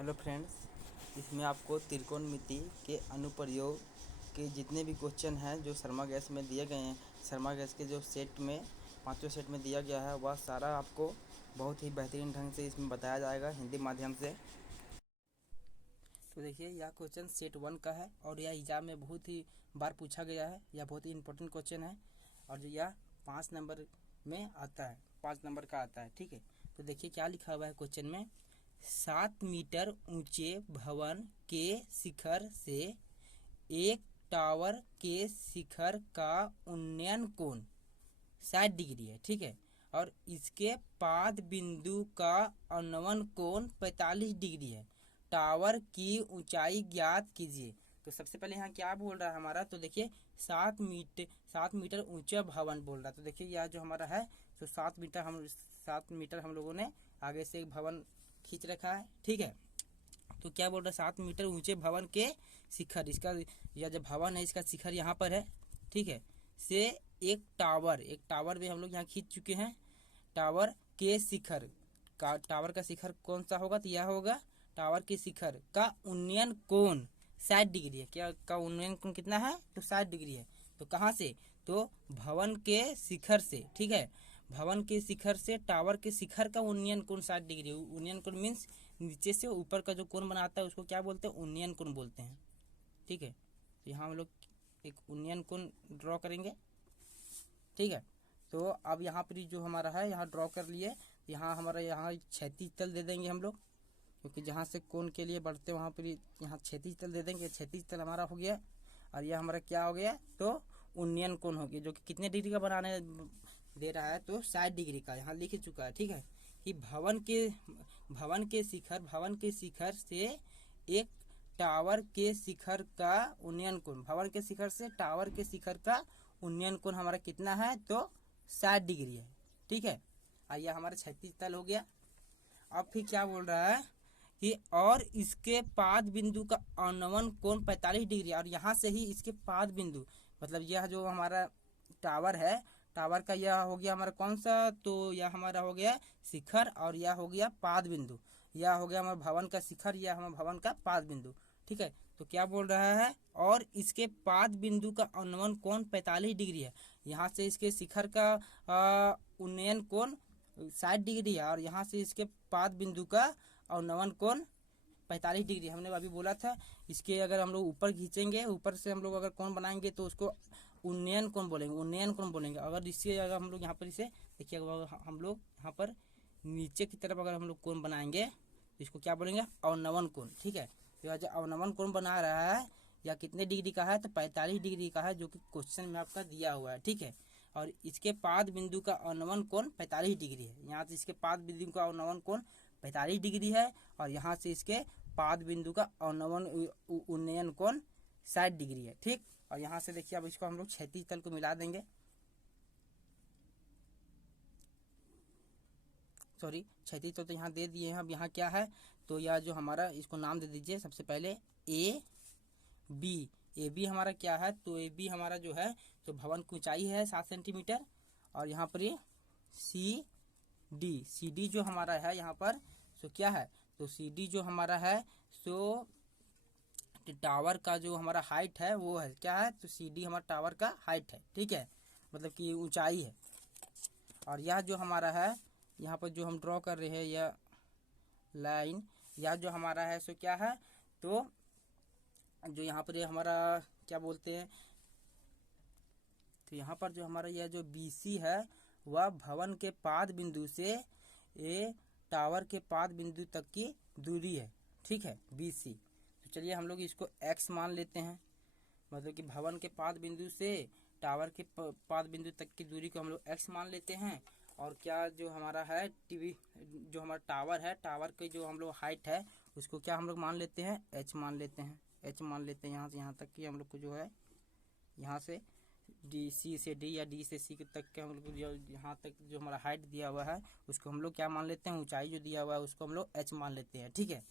Hello friends, इसमें आपको त्रिकोणमिति के अनुप्रयोग के जितने भी क्वेश्चन हैं जो शर्मा गैस में दिए गए हैं, शर्मा गैस के जो सेट में पांचों सेट में दिया गया है वह सारा आपको बहुत ही बेहतरीन ढंग से इसमें बताया जाएगा हिंदी माध्यम से। तो देखिए, यह क्वेश्चन सेट 1 का है और यह एग्जाम में बहुत ही बार पूछा गया है। यह बहुत ही इंपॉर्टेंट क्वेश्चन है और यह 5 नंबर में आता है, 5 नंबर का आता है। ठीक है, तो देखिए क्या लिखा हुआ है क्वेश्चन में। 7 मीटर ऊंचे भवन के शिखर से एक टावर के शिखर का उन्नयन कोण 60 डिग्री है। ठीक है, और इसके पाद बिंदु का अवनमन कोण 45 डिग्री है। टावर की ऊंचाई ज्ञात कीजिए। तो सबसे पहले यहाँ क्या बोल रहा है हमारा, तो देखिए 7 मीटर ऊंचा भवन बोल रहा है। तो देखिए यह जो हमारा है तो 7 मीटर हम लोगों ने आगे से एक भवन खींच रखा है। ठीक है, तो क्या बोल रहा है, 7 मीटर ऊंचे भवन के शिखर, इसका यह जो भवन है इसका शिखर यहाँ पर है। ठीक है, से एक टावर भी हम लोग यहाँ खींच चुके हैं। टावर के शिखर का, टावर का शिखर कौन सा होगा, तो यह होगा। टावर के शिखर का उन्नयन कोण 60 डिग्री है। क्या का उन्नयन कोण कितना है, तो 60 डिग्री है। तो कहाँ से, तो भवन के शिखर से। ठीक है, भवन के शिखर से टावर के शिखर का उन्नयन कोण 60 डिग्री। उन्नयन कोण मीन्स नीचे से ऊपर का जो कोण बनाता है उसको क्या बोलते हैं, उन्नयन कोण बोलते हैं। ठीक है, तो यहाँ हम लोग एक उन्नयन कोण ड्रॉ करेंगे। ठीक है, तो अब यहाँ पर जो हमारा है यहाँ ड्रॉ कर लिए। यहाँ हमारा यहाँ क्षैतिज तल दे देंगे हम लोग, क्योंकि जहाँ से कोण के लिए बढ़ते वहाँ पर यहाँ क्षैतिज तल दे देंगे। क्षैतिज तल हमारा हो गया और यह हमारा क्या हो गया, तो उन्नयन कोण हो गया, जो कि कितने डिग्री का बनाने दे रहा है, तो 60 डिग्री का यहाँ लिख चुका है। ठीक है, कि भवन के शिखर से एक टावर के शिखर का उन्नयन कोण, भवन के शिखर से टावर के शिखर का उन्नयन कोण हमारा कितना है, तो 60 डिग्री है। ठीक है, आइए हमारा क्षैतिज तल हो गया। अब फिर क्या बोल रहा है कि और इसके पाद बिंदु का अवनमन कोण 45 डिग्री, और यहाँ से ही इसके पाद बिंदु मतलब यह जो हमारा टावर है, टावर का यह हो गया हमारा कौन सा, तो यह हमारा हो गया शिखर और यह हो गया पाद बिंदु। यह हो गया हमारा भवन का शिखर, यह हमारा भवन का पाद बिंदु। ठीक है, तो क्या बोल रहा है, और इसके पाद बिंदु का अवनमन कोण 45 डिग्री है। यहाँ से इसके शिखर का उन्नयन कोण 60 डिग्री है और यहाँ से इसके पाद बिंदु का अवनमन कोण 45 डिग्री। हमने अभी बोला था इसके अगर हम लोग ऊपर खींचेंगे, ऊपर से हम लोग अगर कोण बनाएंगे तो उसको उन्नयन कोण बोलेंगे। अगर इससे अगर हम लोग यहाँ पर इसे देखिए, हम लोग यहाँ पर नीचे की तरफ अगर हम लोग कोण बनाएंगे तो इसको क्या बोलेंगे, अवनमन कोण। ठीक है, तो यह जो अवनमन कोण बना रहा है या कितने डिग्री का है, तो 45 डिग्री का है, जो कि क्वेश्चन में आपका दिया हुआ है। ठीक है, और इसके पाद बिंदु का अवनमन कोण 45 डिग्री है। यहाँ से इसके पाद बिंदु का अवनमन कोण 45 डिग्री है और यहाँ से इसके पाद बिंदु का अवनमन उन्नयन कोण 60 डिग्री है। ठीक, और यहाँ से देखिए अब इसको हम लोग क्षैतिज तल को मिला देंगे। सॉरी, क्षैतिज तल तो यहाँ दे दिए हैं। अब यहाँ क्या है, तो यह जो हमारा, इसको नाम दे दीजिए सबसे पहले ए बी हमारा क्या है, तो ए बी हमारा जो है तो भवन की ऊंचाई है 7 सेंटीमीटर और यहाँ पर ये सी डी जो हमारा है यहाँ पर, सो क्या है, तो सी डी जो हमारा है सो टावर का जो हमारा हाइट है वो है क्या है, तो सी डी हमारा टावर का हाइट है। ठीक है, मतलब कि ऊंचाई है। और यह जो हमारा है यहाँ पर जो हम ड्रॉ कर रहे हैं यह लाइन, यह जो हमारा है सो क्या है, तो जो यहाँ पर हमारा क्या बोलते हैं, तो यहाँ पर जो हमारा यह जो BC है वह भवन के पाद बिंदु से ए टावर के पाद बिंदु तक की दूरी है। ठीक है, BC। तो चलिए हम लोग इसको x मान लेते हैं, मतलब कि भवन के पाद बिंदु से टावर के पाद बिंदु तक की दूरी को हम लोग x मान लेते हैं। और क्या जो हमारा है टीवी, जो हमारा टावर है, टावर की जो हम लोग हाइट है उसको क्या हम लोग मान लेते हैं, h मान लेते हैं। यहाँ से यहाँ तक की हम लोग को जो है, यहाँ से सी से डी या डी से सी तक के हम लोग यहाँ तक जो हमारा हाइट दिया हुआ है उसको हम लोग क्या मान लेते हैं, ऊंचाई जो दिया हुआ है उसको हम लोग h मान लेते हैं। ठीक है,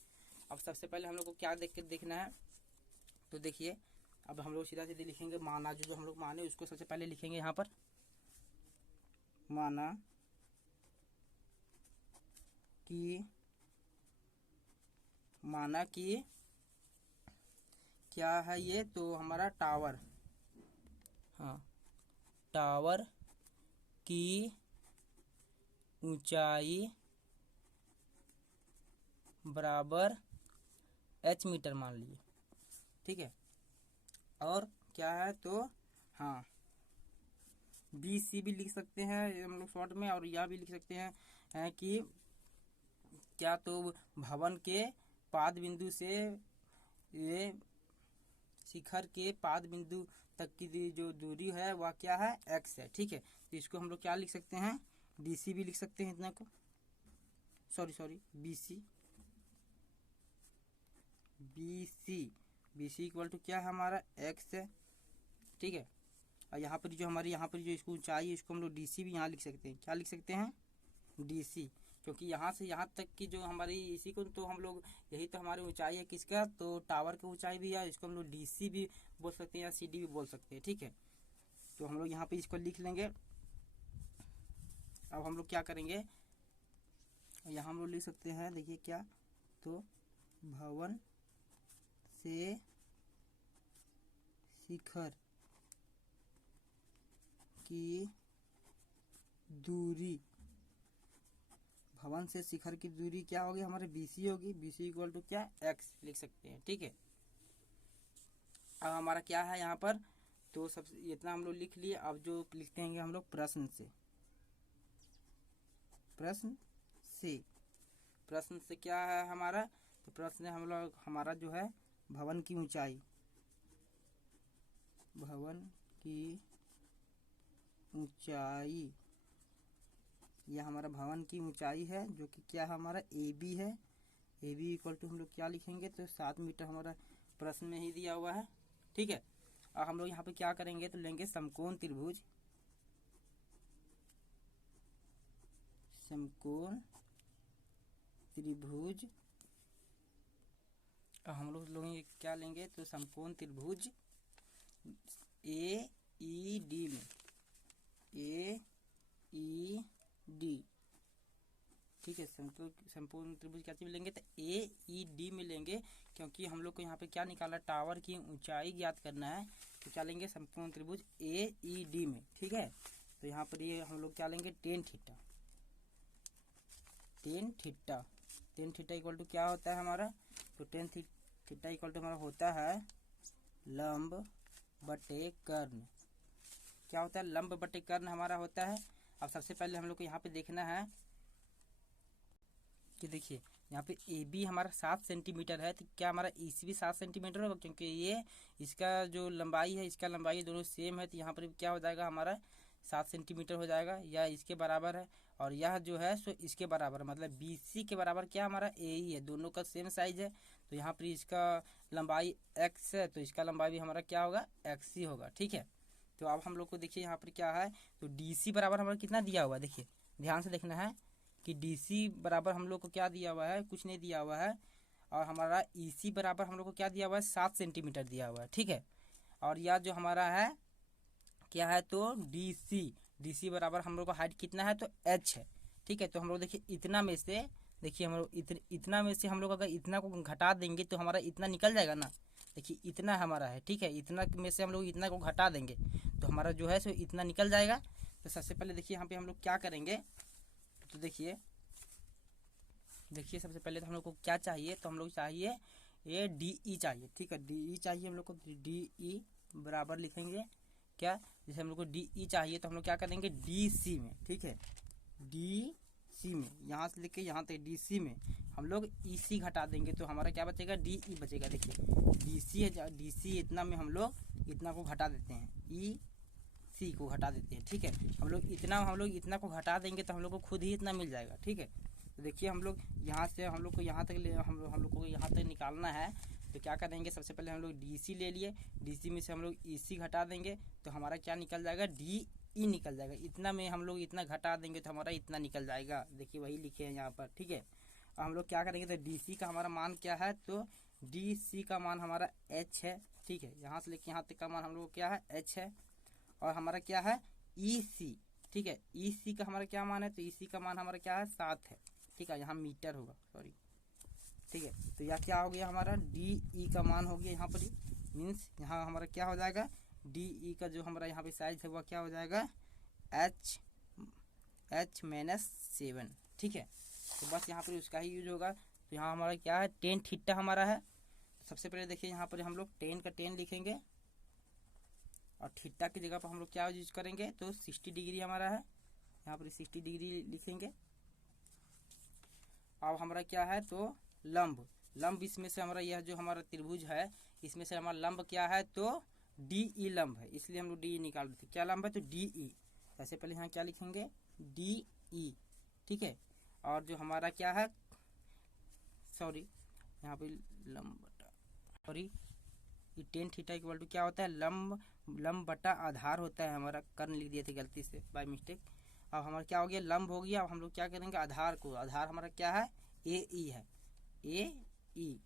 अब सबसे पहले हम लोग को क्या देखना है, तो देखिए अब हम लोग सीधा सीधे लिखेंगे माना, जो हम लोग माने उसको सबसे पहले लिखेंगे यहाँ पर, माना कि माना कि क्या है ये, तो हमारा टावर, हाँ, टावर की ऊंचाई बराबर h मीटर मान लीजिए, ठीक है। और क्या है, तो हाँ BC भी लिख सकते हैं हम लोग शॉर्ट में, और यह भी लिख सकते हैं कि क्या, तो भवन के पाद बिंदु से ये शिखर के पाद बिंदु तक की जो दूरी है वह क्या है, x है, ठीक है। तो इसको हम लोग क्या लिख सकते हैं, DC भी लिख सकते हैं इतना को, सॉरी BC इक्वल टू क्या है हमारा, x है, ठीक है। और यहाँ पर जो हमारी यहाँ पर जो इसको ऊंचाई है, इसको हम लोग DC भी यहाँ लिख सकते हैं, क्या लिख सकते हैं, DC, क्योंकि यहाँ से यहाँ तक की जो हमारी इसी को तो हम लोग, यही तो हमारी ऊंचाई है किसका, तो टावर की ऊंचाई भी है, इसको हम लोग DC भी बोल सकते हैं या CD भी बोल सकते हैं, ठीक है। तो हम लोग यहाँ पे इसको लिख लेंगे। अब हम लोग क्या करेंगे, यहाँ हम लोग लिख सकते हैं, देखिए क्या, तो भवन से शिखर की दूरी, भवन से शिखर की दूरी क्या होगी हमारे, BC होगी, BC इक्वल टू क्या, x लिख सकते हैं, ठीक है। अब हमारा क्या है यहाँ पर, तो सबसे इतना हम लोग लिख लिए। अब जो लिखते हैं हम लोग प्रश्न से क्या है हमारा, तो प्रश्न हम लोग हमारा जो है भवन की ऊंचाई, यह हमारा भवन की ऊंचाई है, जो कि क्या हमारा AB है। AB इक्वल टू हम लोग क्या लिखेंगे, तो 7 मीटर हमारा प्रश्न में ही दिया हुआ है, ठीक है। और हम लोग यहाँ पे क्या करेंगे, तो लेंगे समकोण त्रिभुज, हम लोग क्या लेंगे, तो समकोण त्रिभुज AED में, AED, ठीक है। संपूर्ण त्रिभुज क्या चीज लेंगे, तो AED में लेंगे, क्योंकि हम लोग को यहाँ पे क्या निकाला, टावर की ऊंचाई ज्ञात करना है, तो क्या लेंगे, संपूर्ण त्रिभुज AED में, ठीक है। तो यहाँ पर ये हम लोग क्या लेंगे, टेन थीटा इक्वल टू क्या होता है हमारा, तो टेन थीटा इक्वल टू हमारा होता है लंब बटे कर्ण। क्या होता है, लंब बटे कर्ण हमारा होता है। अब सबसे पहले हम लोग को यहाँ पे देखना है कि देखिए यहाँ पे AB हमारा 7 सेंटीमीटर है, तो क्या हमारा EC भी 7 सेंटीमीटर होगा, क्योंकि ये इसका जो लंबाई है, इसका लंबाई दोनों सेम है, तो यहाँ पर क्या हो जाएगा हमारा 7 सेंटीमीटर हो जाएगा, या इसके बराबर है। और यह जो है सो इसके बराबर, मतलब BC के बराबर क्या हमारा AE है, दोनों का सेम साइज है। तो यहाँ पर इसका लंबाई x है, तो इसका लंबाई भी हमारा क्या होगा, x ही होगा, ठीक है। तो अब हम लोग को देखिए यहाँ पर क्या है, तो DC बराबर हमारा कितना दिया हुआ है, देखिए ध्यान से देखना है कि DC बराबर हम लोग को क्या दिया हुआ है, कुछ नहीं दिया हुआ है। और हमारा EC बराबर हम लोग को क्या दिया हुआ है, 7 सेंटीमीटर दिया हुआ है, ठीक है। और यह जो हमारा है क्या है, तो DC बराबर हम लोग को हाइट कितना है, तो h है, ठीक है। तो हम लोग देखिए इतना में से, देखिए हम लोग इतना में से हम लोग अगर इतना को घटा देंगे तो हमारा इतना निकल जाएगा ना, देखिए इतना हमारा है, ठीक है। इतना में से हम लोग इतना को घटा देंगे तो हमारा जो है सो इतना निकल जाएगा। तो सबसे पहले देखिए यहाँ पे हम लोग क्या करेंगे, तो देखिए सबसे पहले तो हम लोग को क्या चाहिए, तो हम लोग चाहिए ये DE चाहिए, ठीक है। DE चाहिए हम लोग को, DE बराबर लिखेंगे क्या, जैसे हम लोग को DE चाहिए तो हम लोग क्या करेंगे, DC में, ठीक है, DC में, यहाँ से लेके यहाँ तक DC में हम लोग EC घटा देंगे तो हमारा क्या बचेगा, DE बचेगा। देखिए DC है, DC इतना में हम लोग इतना को घटा देते हैं, EC को घटा देते हैं, ठीक है। हम लोग इतना को घटा देंगे तो हम लोग को खुद ही इतना मिल जाएगा, ठीक है। तो देखिए हम लोग यहाँ से हम लोग को यहाँ तक हम लोग को यहाँ तक निकालना है, तो क्या करेंगे, सबसे पहले हम लोग DC ले लिए, DC में से हम लोग EC घटा देंगे तो हमारा क्या निकल जाएगा, DE निकल जाएगा। इतना में हम लोग इतना घटा देंगे तो हमारा इतना निकल जाएगा, देखिए वही लिखे हैं यहाँ पर, ठीक है। और हम लोग क्या करेंगे, तो DC का हमारा मान क्या है, तो DC का मान हमारा h है, ठीक है। यहाँ से लेके यहाँ तक का मान हम लोग क्या है, h है। और हमारा क्या है EC, ठीक है। EC का हमारा क्या मान है, तो EC का मान हमारा क्या है, 7 है, ठीक है। यहाँ मीटर होगा, सॉरी ठीक है। तो यह क्या हो गया हमारा डी ई का मान हो गया यहाँ पर, मीन्स यहाँ हमारा क्या हो जाएगा डी ई का जो हमारा यहाँ पे साइज है वह क्या हो जाएगा H-7, ठीक है। तो बस यहाँ पर उसका ही यूज होगा। तो यहाँ हमारा क्या है टेन थीटा हमारा है। सबसे पहले देखिए यहाँ पर हम लोग टेन का टेन लिखेंगे और थीटा की जगह पर हम लोग क्या यूज करेंगे तो 60 डिग्री हमारा है, यहाँ पर 60 डिग्री लिखेंगे। अब हमारा क्या है तो लंब, लंब इसमें से हमारा यह जो हमारा त्रिभुज है इसमें से हमारा लंब क्या है तो डी ई लंब है, इसलिए हम लोग डी ई निकाल रहे थे। क्या लंब है तो डी ई। ऐसे पहले यहाँ क्या लिखेंगे डी ई, ठीक है। और जो हमारा क्या है सॉरी यहाँ पे लंब बटा सॉरी ये टेन थीटा इक्वल टू क्या होता है लंब बटा आधार होता है हमारा, कर्ण लिख दिए थे गलती से बाय मिस्टेक। अब हमारा क्या हो गया लंब हो गया। अब हम लोग क्या करेंगे आधार को, आधार हमारा क्या है ए ई है, ए ई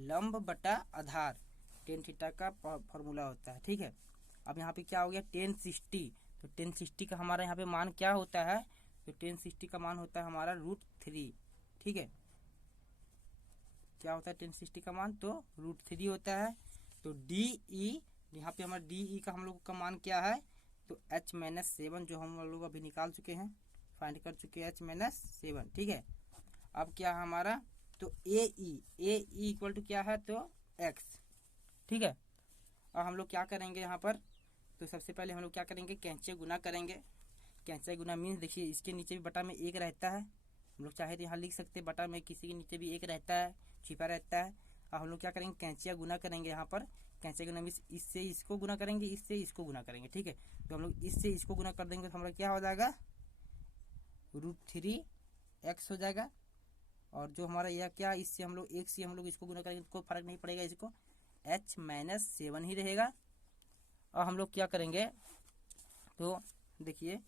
लंब बटा आधार टेन थीटा का फॉर्मूला होता है, ठीक है। अब यहाँ पे क्या हो गया 1060, तो 1060 का हमारा यहाँ पे मान क्या होता है तो 1060 का मान होता है हमारा √3, ठीक है। क्या होता है 1060 का मान तो √3 होता है। तो डी ई यहाँ पे हमारा डी ई का हम लोग का मान क्या है तो H-7 जो हम लोग अभी निकाल चुके हैं, फाइंड कर चुके हैं H-7, ठीक है। अब क्या है हमारा तो ए ई इक्वल टू क्या है तो x, ठीक है। अब हम लोग क्या करेंगे यहाँ पर तो सबसे पहले हम लोग क्या करेंगे कैंचे गुना करेंगे। कैंचे गुना मीन्स देखिए इसके नीचे भी बटा में एक रहता है, हम लोग चाहे तो यहाँ लिख सकते हैं बटा में किसी के नीचे भी एक रहता है छिपा रहता है। अब हम लोग क्या करेंगे कैंचिया गुना करेंगे यहाँ पर, कैंचिया गुना मीन्स इससे इसको गुना करेंगे इससे इसको गुना करेंगे, ठीक है। तो हम लोग इससे इसको गुना कर देंगे तो हमारा क्या हो जाएगा √3x हो जाएगा। और जो हमारा यह क्या इससे हम लोग एक से हम लोग इसको गुना करेंगे कोई फर्क नहीं पड़ेगा, इसको H-7 ही रहेगा। और हम लोग क्या करेंगे तो देखिए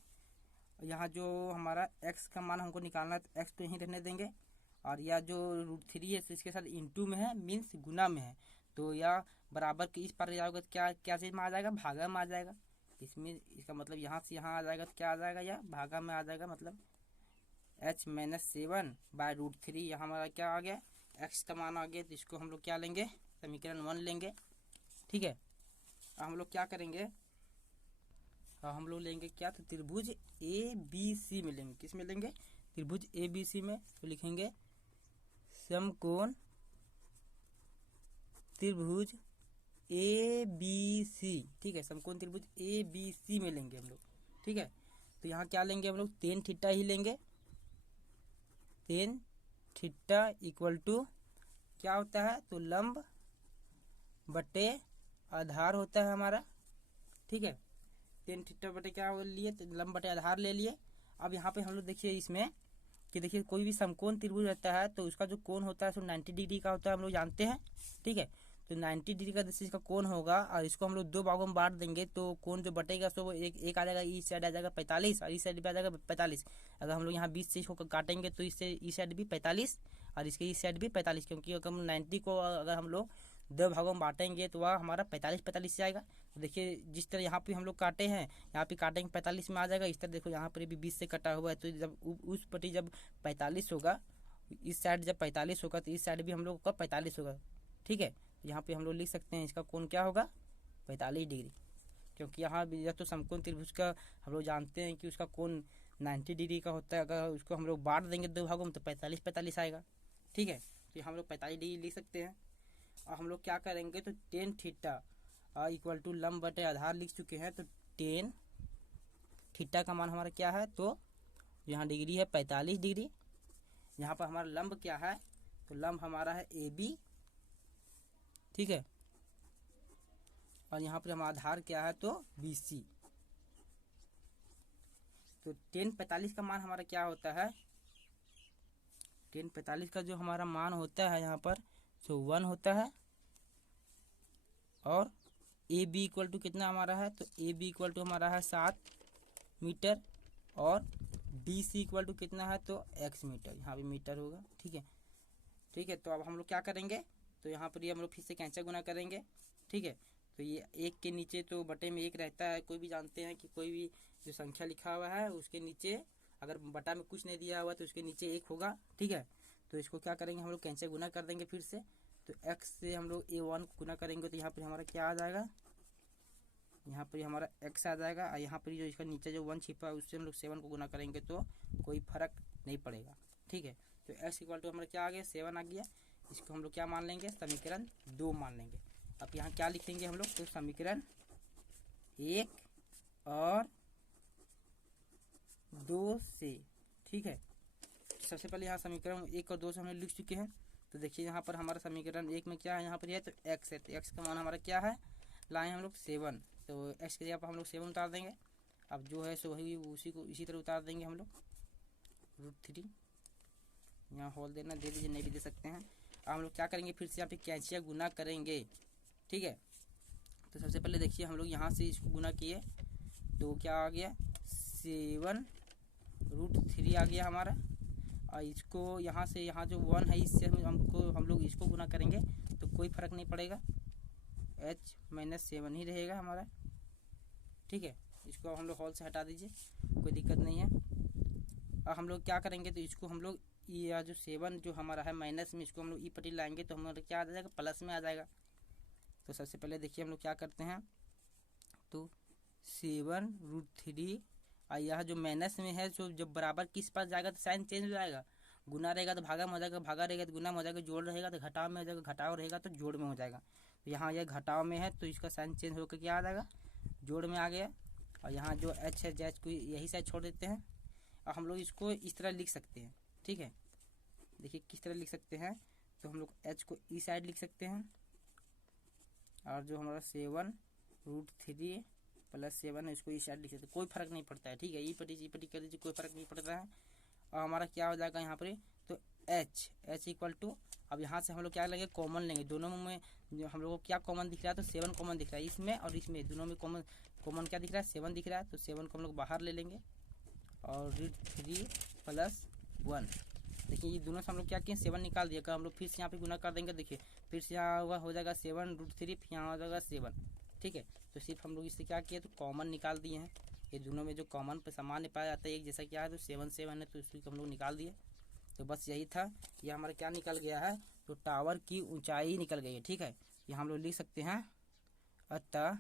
यहाँ जो हमारा x का मान हमको निकालना है तो x तो यहीं रहने देंगे और यह जो √3 है तो इसके साथ इंटू में है मीन्स गुना में है, तो यह बराबर के इस पार जाओगे तो क्या चीज़ में आ जाएगा भागा में आ जाएगा। इसमें इसका मतलब यहाँ से यहाँ आ जाएगा तो क्या आ जाएगा यह भागा में आ जाएगा, मतलब H-7 बाय √3 यहाँ हमारा क्या आ गया x का मान आ गया। तो इसको हम लोग क्या लेंगे समीकरण 1 लेंगे, ठीक है। हम लोग क्या करेंगे हम लोग लेंगे क्या तो त्रिभुज ABC में लेंगे, किस में लेंगे त्रिभुज ABC में। तो लिखेंगे समकोण त्रिभुज ABC, ठीक है। समकोण त्रिभुज ABC में लेंगे हम लोग, ठीक है। तो यहाँ क्या लेंगे हम लोग टेन थीटा ही लेंगे। टेन थीटा इक्वल टू क्या होता है तो लंब बटे आधार होता है हमारा, ठीक है। टेन थीटा बटे क्या लिए तो लंब बटे आधार ले लिए। अब यहाँ पे हम लोग देखिए इसमें कि देखिए कोई भी समकोण त्रिभुज रहता है तो उसका जो कोण होता है सो 90 डिग्री का होता है, हम लोग जानते हैं, ठीक है। तो 90 डिग्री का जैसे इसका कोण होगा और इसको हम लोग दो भागों में बांट देंगे तो कोण जो बटेगा सो वो एक आ जाएगा इस साइड आ जाएगा 45 और इस साइड भी आ जाएगा 45। अगर हम लोग यहाँ 20 से इसको काटेंगे तो इससे इस साइड भी 45 और इसके इस साइड भी 45, क्योंकि अगर हम 90 को अगर हम लोग दो भागों में बांटेंगे तो वह हमारा 45 से आएगा। तो देखिए जिस तरह यहाँ पे हम लोग काटे हैं यहाँ पे काटेंगे 45 में आ जाएगा, इस तरह देखो यहाँ पर भी 20 से कटा हुआ है तो जब उस पट्टी जब 45 होगा इस साइड जब 45 होगा तो इस साइड भी हम लोग का 45 होगा, ठीक है। तो यहाँ पे हम लोग लिख सकते हैं इसका कोण क्या होगा 45 डिग्री, क्योंकि यहाँ यह तो समकोण त्रिभुज का हम लोग जानते हैं कि उसका कोण 90 डिग्री का होता है। अगर उसको हम लोग बांट देंगे दो भागों में तो 45 आएगा, ठीक है। तो हम लोग 45 डिग्री लिख सकते हैं। और हम लोग क्या करेंगे तो टेन थीटा इक्वल टू लंब बटे आधार लिख चुके हैं। तो टेन थीटा का मान हमारा क्या है तो यहाँ डिग्री है 45 डिग्री। यहाँ पर हमारा लंब क्या है तो लंब हमारा है AB, ठीक है। और यहाँ पर हमारा आधार क्या है तो BC। तो 1045 का मान हमारा क्या होता है 1045 का जो हमारा मान होता है यहाँ पर तो 1 होता है। और AB इक्वल टू कितना हमारा है तो AB इक्वल टू हमारा है 7 मीटर और BC इक्वल टू कितना है तो x मीटर, यहाँ भी मीटर होगा, ठीक है, ठीक है। तो अब हम लोग क्या करेंगे तो यहाँ पर ये हम लोग फिर से कैंचा गुना करेंगे, ठीक है। तो ये एक के नीचे तो बटे में एक रहता है, कोई भी जानते हैं कि कोई भी जो संख्या लिखा हुआ है उसके नीचे अगर बटा में कुछ नहीं दिया हुआ तो उसके नीचे एक होगा, ठीक है। तो इसको क्या करेंगे हम लोग, कैंसिल गुना कर देंगे फिर से। तो x से हम लोग a1 को गुना करेंगे तो यहाँ पर हमारा क्या आ जाएगा, यहाँ पर हमारा x आ जाएगा। और यहाँ पर जो इसका नीचे जो 1 छिपा है उससे हम लोग 7 को गुना करेंगे तो कोई फर्क नहीं पड़ेगा, ठीक है। तो x इक्वल टू हमारा क्या आ गया, 7 आ गया। इसको हम लोग क्या मान लेंगे, समीकरण 2 मान लेंगे। अब यहाँ क्या लिखेंगे हम लोग, तो समीकरण 1 और 2 से, ठीक है। सबसे पहले यहाँ समीकरण 1 और 2 से हमने लिख चुके हैं। तो देखिए यहाँ पर हमारा समीकरण 1 में क्या है, यहाँ पर यह तो x है, तो x का मान हमारा क्या है, लाए हम लोग 7, तो x की जगह पर हम लोग 7 उतार देंगे। अब जो है सो वही उसी को इसी तरह उतार देंगे हम लोग, √3 यहाँ होल देना, दे दीजिए, नहीं भी दे सकते हैं। अब हम लोग क्या करेंगे, फिर से यहाँ पे कैंसिया गुना करेंगे, ठीक है। तो सबसे पहले देखिए हम लोग यहाँ से इसको गुना किए तो क्या आ गया, 7√3 आ गया हमारा। और इसको यहाँ से यहाँ जो 1 है इससे हम लोग इसको गुना करेंगे तो कोई फर्क नहीं पड़ेगा, h-7 ही रहेगा हमारा, ठीक है। इसको हम लोग हॉल से हटा दीजिए, कोई दिक्कत नहीं है। अब हम लोग क्या करेंगे, तो इसको हम लोग या जो 7 जो हमारा है माइनस में, इसको हम लोग ई पट्टी लाएंगे तो हमारा क्या आ जाएगा, प्लस में आ जाएगा। तो सबसे पहले देखिए हम लोग क्या करते हैं, तो 7√3 और यह जो माइनस में है जो जब बराबर किस पास जाएगा तो साइन चेंज हो जाएगा, गुना रहेगा तो भागा में हो जाएगा, भागा रहेगा तो गुना में हो जाएगा, जोड़ रहेगा तो घटाव में हो जाएगा, घटाव रहेगा तो जोड़ में हो जाएगा। तो यहाँ यह घटाव में है तो इसका साइन चेंज होकर क्या आ जाएगा, जोड़ में आ गया। और यहाँ जो h है जैच को यही साइड छोड़ देते हैं। और हम लोग इसको इस तरह लिख सकते हैं, ठीक है। देखिए किस तरह लिख सकते हैं, तो हम लोग h को इस साइड लिख सकते हैं और जो हमारा 7√3 प्लस 7 है इसको इस साइड लिख सकते हैं, कोई फर्क नहीं पड़ता है, ठीक है। ई पट्टी कर दीजिए, कोई फर्क नहीं पड़ता है। और हमारा क्या हो जाएगा यहाँ पर, तो h इक्वल टू, अब यहाँ से हम लोग क्या लेंगे, कॉमन लेंगे। दोनों में जो हम लोग को क्या कॉमन दिख रहा है, तो 7 कॉमन दिख रहा है इसमें और इसमें, दोनों में कॉमन क्या दिख रहा है, 7 दिख रहा है। तो 7 को हम लोग बाहर ले लेंगे और √3 प्लस 1, देखिए ये दोनों से हम लोग क्या किए, 7 निकाल दिया। हम लोग फिर से यहाँ पे गुना कर देंगे, देखिए फिर से यहाँ हो जाएगा 7√3, यहाँ हो जाएगा 7, ठीक है। तो सिर्फ हम लोग इससे क्या किए, तो कॉमन निकाल दिए हैं। ये दोनों में जो कॉमन पे सामान्य पाया जाता है एक जैसा क्या है, तो 7 है, तो इसको हम लोग निकाल दिए। तो बस यही था, ये हमारा क्या निकल गया है, तो टावर की ऊंचाई निकल गई है, ठीक है। ये हम लोग लिख सकते हैं, अतः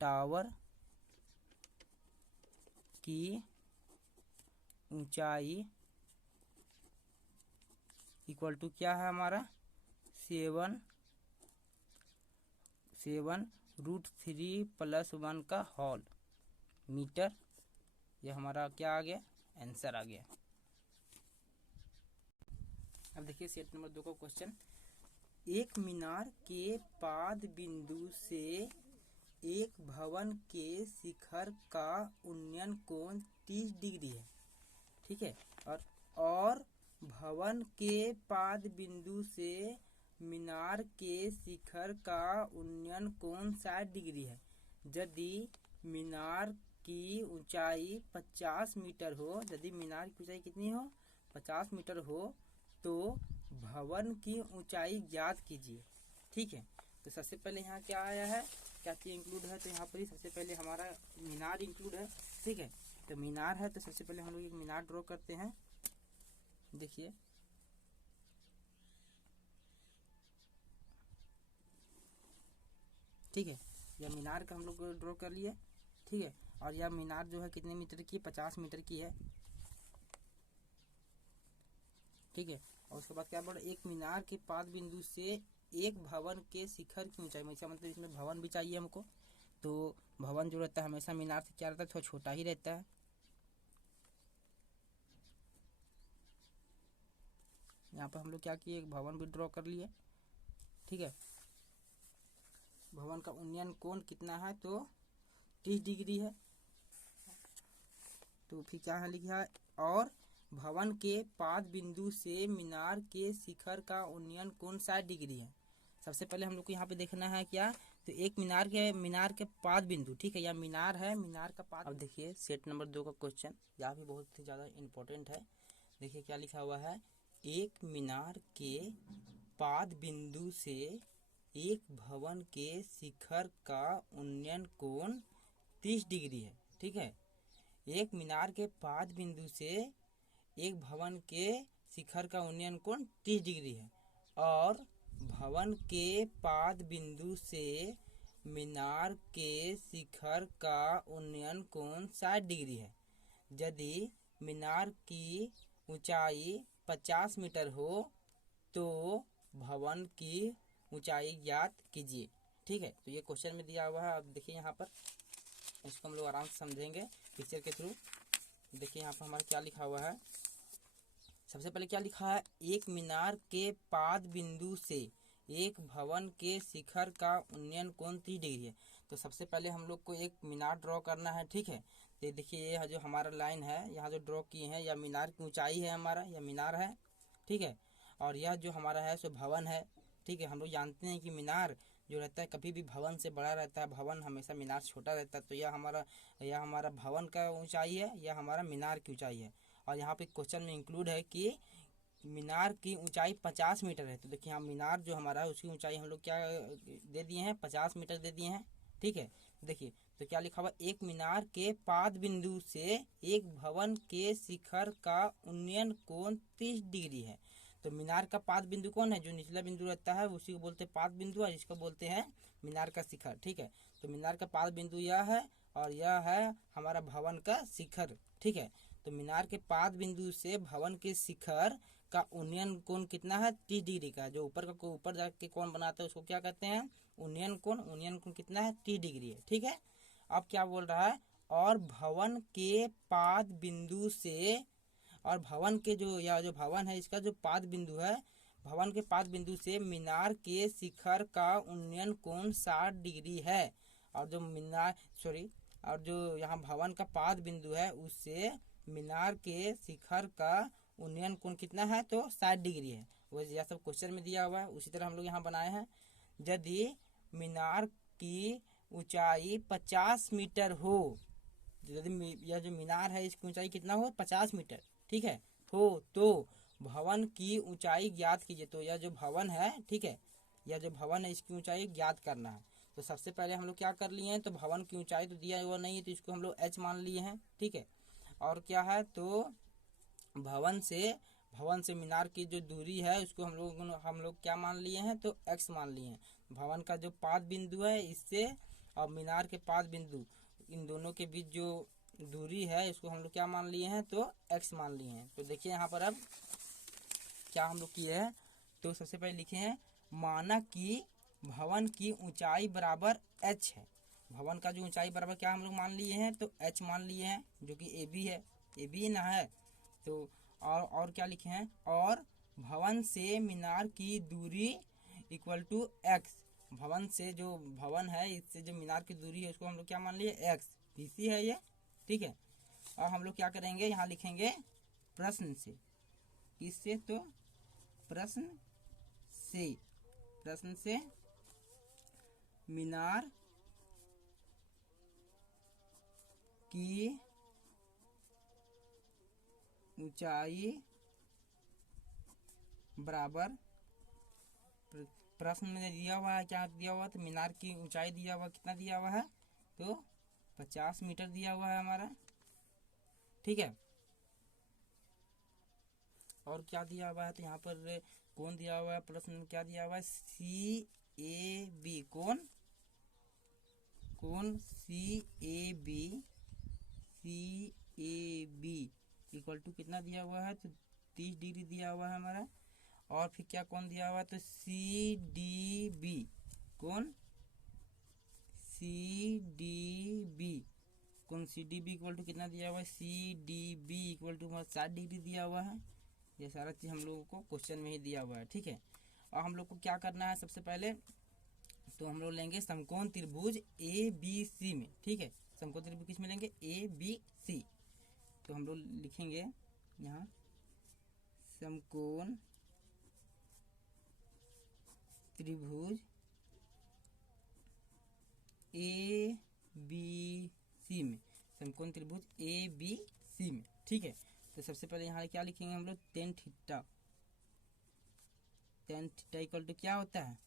टावर की ऊंचाई इक्वल टू क्या है हमारा, 7√3 प्लस 1 का होल मीटर। यह हमारा क्या आ गया, आंसर आ गया। अब देखिए सेट नंबर 2 का क्वेश्चन, एक मीनार के पाद बिंदु से एक भवन के शिखर का उन्नयन कोण 30 डिग्री है, ठीक है। और भवन के पाद बिंदु से मीनार के शिखर का उन्नयन कोण 60 डिग्री है। यदि मीनार की ऊंचाई 50 मीटर हो, यदि मीनार की ऊंचाई कितनी हो, 50 मीटर हो, तो भवन की ऊंचाई ज्ञात कीजिए, ठीक है। तो सबसे पहले यहाँ क्या आया है, क्या चीज इंक्लूड है, तो यहाँ पर ही सबसे पहले हमारा मीनार इंक्लूड है, ठीक है। तो मीनार है तो सबसे पहले हम लोग एक मीनार ड्रॉ करते हैं। देखिए ठीक है, यह मीनार का हम लोग ड्रॉ कर लिए, ठीक है। और यह मीनार जो है कितने मीटर की, 50 मीटर की है, ठीक है। और उसके बाद क्या बोला, एक मीनार के पाद बिंदु से एक भवन के शिखर की ऊंचाई, मतलब इसमें भवन भी चाहिए हमको। तो भवन जो रहता है हमेशा मीनार से क्या रहता है, थोड़ा छोटा ही रहता है। यहाँ पर हम लोग क्या किए, एक भवन भी ड्रॉ कर लिए, ठीक है। भवन का उन्नयन कोण कितना है, तो 30 डिग्री है। तो फिर क्या है लिखा है, और भवन के पाद बिंदु से मीनार के शिखर का उन्नयन कोण 60 डिग्री है। सबसे पहले हम लोग को यहाँ पे देखना है क्या, तो एक मीनार के पाद बिंदु, ठीक है, या मीनार है, मीनार का पाद। अब देखिए सेट नंबर 2 का क्वेश्चन, यह भी बहुत ही ज़्यादा इम्पोर्टेंट है। देखिए क्या लिखा हुआ है, एक मीनार के पाद बिंदु से एक भवन के शिखर का उन्नयन कोण 30 डिग्री है, ठीक है। एक मीनार के पाद बिंदु से एक भवन के शिखर का उन्नयन कोण 30 डिग्री है और भवन के पाद बिंदु से मीनार के शिखर का उन्नयन कोण 60 डिग्री है। यदि मीनार की ऊंचाई 50 मीटर हो तो भवन की ऊंचाई ज्ञात कीजिए। ठीक है, तो ये क्वेश्चन में दिया हुआ है। अब देखिए यहाँ पर इसको हम लोग आराम से समझेंगे पिक्चर के थ्रू। देखिए यहाँ पर हमारा क्या लिखा हुआ है। सबसे पहले क्या लिखा है, एक मीनार के पाद बिंदु से एक भवन के शिखर का उन्नयन कोण 30 डिग्री है। तो सबसे पहले हम लोग को एक मीनार ड्रॉ करना है। ठीक है, तो देखिए ये जो हमारा लाइन है यहाँ जो ड्रॉ किए हैं, यह मीनार की ऊंचाई है, हमारा यह मीनार है। ठीक है, और यह जो हमारा है सो भवन है। ठीक है, हम लोग जानते हैं कि मीनार जो रहता है कभी भी भवन से बड़ा रहता है, भवन हमेशा मीनार से छोटा रहता है। तो यह हमारा भवन का ऊंचाई है, यह हमारा मीनार की ऊंचाई है। और यहाँ पे क्वेश्चन में इंक्लूड है कि मीनार की ऊंचाई 50 मीटर है। तो देखिए यहाँ मीनार जो हमारा है उसकी ऊंचाई हम लोग क्या दे दिए हैं, 50 मीटर दे दिए हैं। ठीक है, देखिए तो क्या लिखा हुआ, एक मीनार के पाद बिंदु से एक भवन के शिखर का उन्नयन कोण 30 डिग्री है। तो मीनार का पाद बिंदु कौन है, जो निचला बिंदु रहता है उसी को बोलते हैं पाद बिंदु, और इसको बोलते हैं मीनार का शिखर। ठीक है, तो मीनार का पाद बिंदु यह है और यह है हमारा भवन का शिखर। ठीक है, तो मीनार के पाद बिंदु से भवन के शिखर का उन्नयन कोण कितना है, 30 डिग्री का। जो ऊपर जाके कोण बनाता है उसको क्या कहते हैं, उन्नयन कोण। उन्नयन कोण कितना है, 30 डिग्री है। ठीक है, अब क्या बोल रहा है, और भवन के पाद बिंदु से, और भवन के जो भवन है इसका जो पाद बिंदु है, भवन के पाद बिंदु से मीनार के शिखर का उन्नयन कोण 60 डिग्री है। और जो यहाँ भवन का पाद बिंदु है उससे मीनार के शिखर का उन्नयन कोण कितना है, तो 60 डिग्री है। वो यह सब क्वेश्चन में दिया हुआ है, उसी तरह हम लोग यहाँ बनाए हैं। यदि मीनार की ऊंचाई 50 मीटर हो, यदि यह जो मीनार है इसकी ऊंचाई कितना हो, 50 मीटर, ठीक है, हो तो भवन की ऊंचाई ज्ञात कीजिए। तो यह जो भवन है, ठीक है, यह जो भवन है इसकी ऊंचाई ज्ञात करना है। तो सबसे पहले हम लोग क्या कर लिए हैं, तो भवन की ऊंचाई तो दिया हुआ नहीं है तो इसको हम लोग h मान लिए हैं। ठीक है, और क्या है, तो भवन से मीनार की जो दूरी है उसको हम लोग क्या मान लिए हैं, तो x मान लिए हैं। भवन का जो पाद बिंदु है इससे और मीनार के पाद बिंदु, इन दोनों के बीच जो दूरी है इसको हम लोग क्या मान लिए हैं, तो x मान लिए हैं। तो देखिए यहाँ पर अब क्या हम लोग किए हैं, तो सबसे पहले लिखे हैं, माना कि भवन की ऊंचाई बराबर h है। भवन का जो ऊंचाई बराबर क्या हम लोग मान लिए हैं, तो h मान लिए हैं, जो कि AB है, AB ना है। तो और क्या लिखे हैं, और भवन से मीनार की दूरी इक्वल टू x। भवन से जो भवन है इससे जो मीनार की दूरी है उसको हम लोग क्या मान लिए, x, BC है ये। ठीक है, और हम लोग क्या करेंगे, यहाँ लिखेंगे प्रश्न से, किससे, तो प्रश्न से मीनार की ऊंचाई बराबर, प्रश्न में दिया हुआ है, क्या दिया हुआ, तो मीनार की ऊंचाई दिया हुआ, कितना दिया हुआ है, तो 50 मीटर दिया हुआ है हमारा। ठीक है, और क्या दिया हुआ है, तो यहाँ पर कौन दिया हुआ है, प्रश्न में क्या दिया हुआ है, CAB, कौन CAB इक्वल टू कितना दिया हुआ है, तो 30 डिग्री दिया हुआ है हमारा। और फिर क्या कौन दिया हुआ है, तो CDB, कौन CDB इक्वल टू कितना दिया हुआ है, CDB इक्वल टू 60 डिग्री दिया हुआ है। ये सारा चीज़ हम लोगों को क्वेश्चन में ही दिया हुआ है। ठीक है, और हम लोग को क्या करना है, सबसे पहले तो हम लोग लेंगे समकोण त्रिभुज ABC में। ठीक है, समकोण त्रिभुज किस में लेंगे, ABC। तो हम लोग लिखेंगे यहाँ समकोण त्रिभुज ABC में, समकोण त्रिभुज ABC में। ठीक है, तो सबसे पहले यहाँ क्या लिखेंगे हम लोग, tan थीटा इक्वल टू क्या होता है,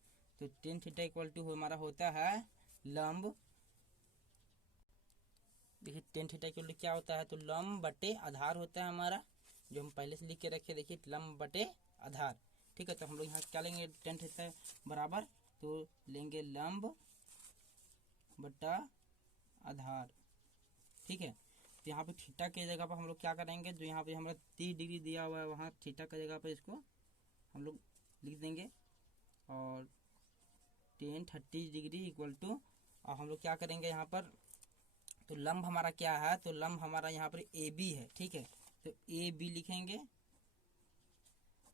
तो tan थीटा इक्वल टू हमारा होता है लंब। देखिए tan थीटा इक्वल टू क्या होता है, तो लंब बटे आधार होता है हमारा। जो हम पहले से लिख के रखे, देखिए लंब बटे आधार, ठीक है। तो हम लोग यहाँ क्या लेंगे, tan थीटा बराबर, तो लेंगे लंब बटा आधार, ठीक है। तो यहाँ पे थीटा की जगह पर हम लोग क्या करेंगे, जो यहाँ पे हमारा 30 डिग्री दिया हुआ है वहाँ थीटा की जगह पर इसको हम लोग लिख देंगे, और tan 30 डिग्री इक्वल टू, और हम लोग क्या करेंगे यहाँ पर, तो लंब हमारा क्या है, तो लंब हमारा यहाँ पर ए बी है, ठीक है। तो ए बी लिखेंगे,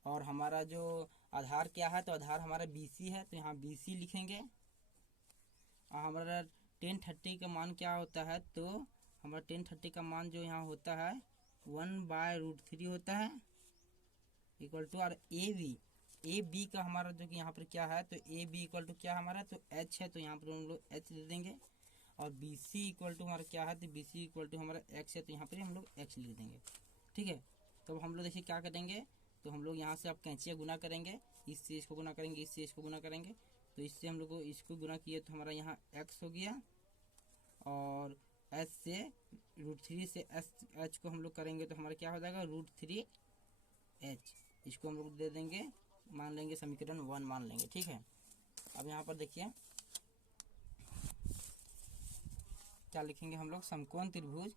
और हमारा जो आधार क्या है, तो आधार हमारा बी सी है, तो यहाँ बी सी लिखेंगे। और हमारा tan 30 का मान क्या होता है, तो हमारा tan 30 का मान जो यहाँ होता है 1/√3 होता है, इक्वल टू, और ए बी का हमारा जो कि यहाँ पर क्या है, तो ए बी इक्वल टू क्या हमारा, तो एच है, तो यहाँ पर हम लोग एच दे देंगे। और बी सी इक्वल टू हमारा क्या है, तो बी सी इक्वल टू हमारा एक्स है, तो यहाँ पर हम लोग एक्स लिख देंगे, ठीक है। तो हम लोग देखिए क्या करेंगे, तो हम लोग यहाँ से आप कैंचियाँ गुना करेंगे, इससे इसको गुना करेंगे, इससे इसको गुना करेंगे, तो इससे हम लोग को इसको गुना किए तो हमारा यहाँ एक्स हो गया, और एच से √3 से एच को हम लोग करेंगे तो हमारा क्या हो जाएगा, √3h, इसको हम लोग दे देंगे, मान लेंगे समीकरण 1 मान लेंगे, ठीक है। अब यहाँ पर देखिए क्या लिखेंगे हम लोग, समकोण त्रिभुज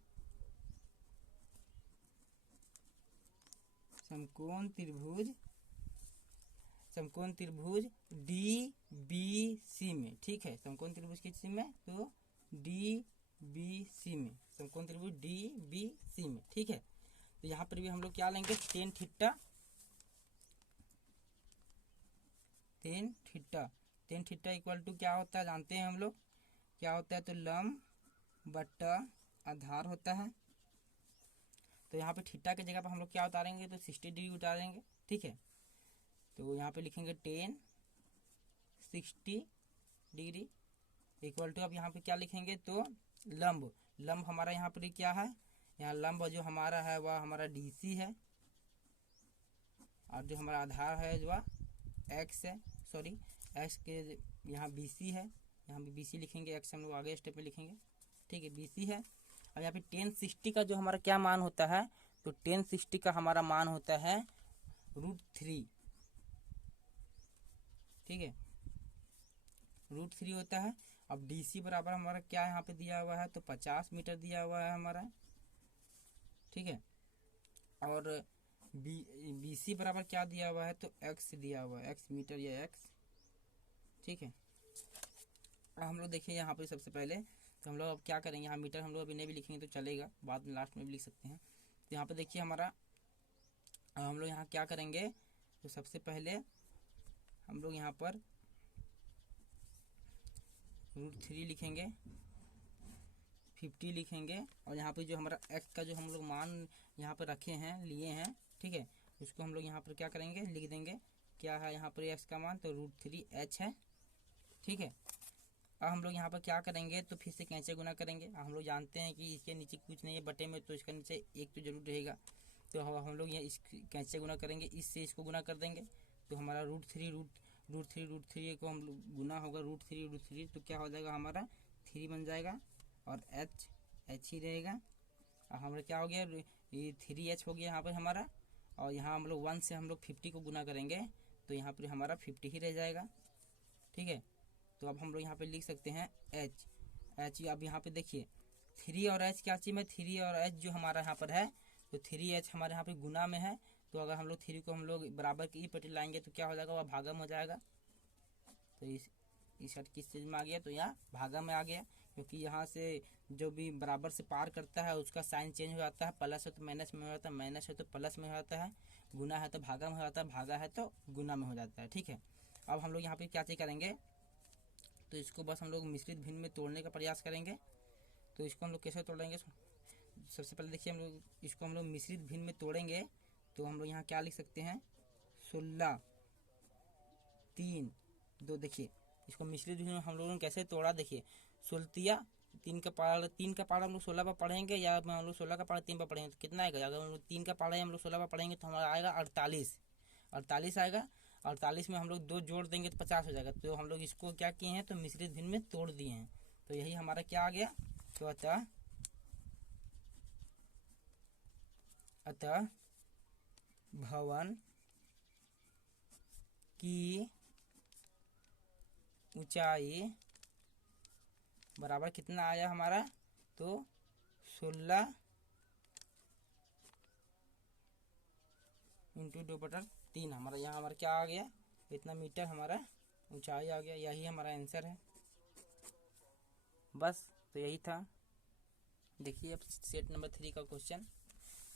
डी बी सी में, ठीक है। समकोण त्रिभुज किस में, तो डी बी सी में, समकोण त्रिभुज डी बी सी में, ठीक है। तो यहाँ पर भी हम लोग क्या लेंगे, tan थीटा इक्वल टू क्या होता है, जानते हैं हम लोग क्या होता है, तो लंब बटा आधार होता है। तो यहाँ पे थीटा की जगह पर हम लोग क्या उतारेंगे, तो 60 डिग्री उतारेंगे, ठीक है। तो यहाँ पे लिखेंगे tan 60 डिग्री इक्वल टू, अब यहाँ पे क्या लिखेंगे, तो लंब हमारा यहाँ पर क्या है, यहाँ लंब जो हमारा है वह हमारा DC है, और जो हमारा आधार है वह x है, सॉरी x के यहाँ BC है, यहाँ भी BC लिखेंगे, x हम लोग आगे स्टेप में लिखेंगे, ठीक है, BC है। और यहाँ पे tan 60 का जो हमारा क्या मान होता है, तो tan 60 का हमारा मान होता है √3, ठीक है, √3 होता है। अब DC बराबर हमारा क्या यहाँ पे दिया हुआ है, तो 50 मीटर दिया हुआ है हमारा, ठीक है। और BC बराबर क्या दिया हुआ है, तो x दिया हुआ है, x मीटर या x, ठीक है। अब हम लोग देखिए यहाँ पे सबसे पहले, तो हम लोग अब क्या करेंगे, यहाँ मीटर हम लोग अभी नहीं भी लिखेंगे तो चलेगा, बाद में लास्ट में भी लिख सकते हैं। तो यहाँ पे देखिए हमारा, हम लोग यहाँ क्या करेंगे, तो सबसे पहले हम लोग यहाँ पर √3 लिखेंगे, 50 लिखेंगे, और यहाँ पे जो हमारा x का जो हम लोग मान यहाँ पर रखे हैं, लिए हैं, ठीक है, उसको हम लोग यहाँ पर क्या करेंगे, लिख देंगे, क्या है यहाँ पर x का मान, तो √3h है, ठीक है। अब हम लोग यहाँ पर क्या करेंगे, तो फिर से कैंचे गुना करेंगे। हम लोग जानते हैं कि इसके नीचे कुछ नहीं है बटे में, तो इसका नीचे एक तो जरूर रहेगा, तो हम लोग यहाँ इस कैंचे गुना करेंगे, इससे इसको गुना कर देंगे, तो हमारा √3 को हम लोग गुना होगा √3, तो क्या हो जाएगा हमारा 3 बन जाएगा, और h ही रहेगा। और हमारा क्या हो गया, ये 3h हो गया यहाँ पर हमारा, और यहाँ हम लोग 1 से हम लोग 50 को गुना करेंगे, तो यहाँ पर हमारा 50 ही रह जाएगा, ठीक है। तो अब हम लोग यहाँ पे लिख सकते हैं h। अब यहाँ पे देखिए 3 और h क्या चीज़ में, 3 और h जो हमारा यहाँ पर है, तो 3h हमारे यहाँ पे गुना में है, तो अगर हम लोग 3 को हम लोग बराबर की पट्टी लाएंगे तो क्या हो जाएगा, वह भागा में हो जाएगा। तो इस किस चीज़ में आ गया, तो यहाँ भागा में आ गया, क्योंकि यहाँ से जो भी बराबर से पार करता है उसका साइन चेंज हो जाता है, प्लस है तो माइनस में हो जाता है, माइनस है तो प्लस में हो जाता है, गुना है तो भागा में हो जाता है, भागा है तो गुना में हो जाता है, ठीक है। अब हम लोग यहाँ पे क्या चीज़ करेंगे, तो इसको बस हम लोग मिश्रित भिन्न में तोड़ने का प्रयास करेंगे। तो इसको हम लोग कैसे तोड़ेंगे, सबसे पहले देखिए हम लोग इसको हम लोग मिश्रित भिन्न में तोड़ेंगे, तो हम लोग यहाँ क्या लिख सकते हैं, 16 3 2, देखिए इसको मिश्रित भिन्न में हम लोगों ने कैसे तोड़ा, देखिए 16 3 का पारा हम लोग 16 पर पढ़ेंगे, या हम लोग 16 का पारा 3 पर पढ़ेंगे तो कितना आएगा, अगर हम लोग 3 का पारा हम लोग 16 पर पढ़ेंगे तो हमारा आएगा 48 आएगा। 48 में हम लोग 2 जोड़ देंगे तो 50 हो जाएगा। तो हम लोग इसको क्या किए हैं, तो मिश्रित भिन्न में तोड़ दिए हैं, तो यही हमारा क्या आ गया, तो अतः भवन की ऊंचाई बराबर कितना आया हमारा, तो 16 इंटू 2/3 हमारा यहाँ हमारा क्या आ गया, इतना मीटर हमारा ऊंचाई आ गया। यही हमारा आंसर है। बस तो यही था। देखिए अब सेट नंबर 3 का क्वेश्चन।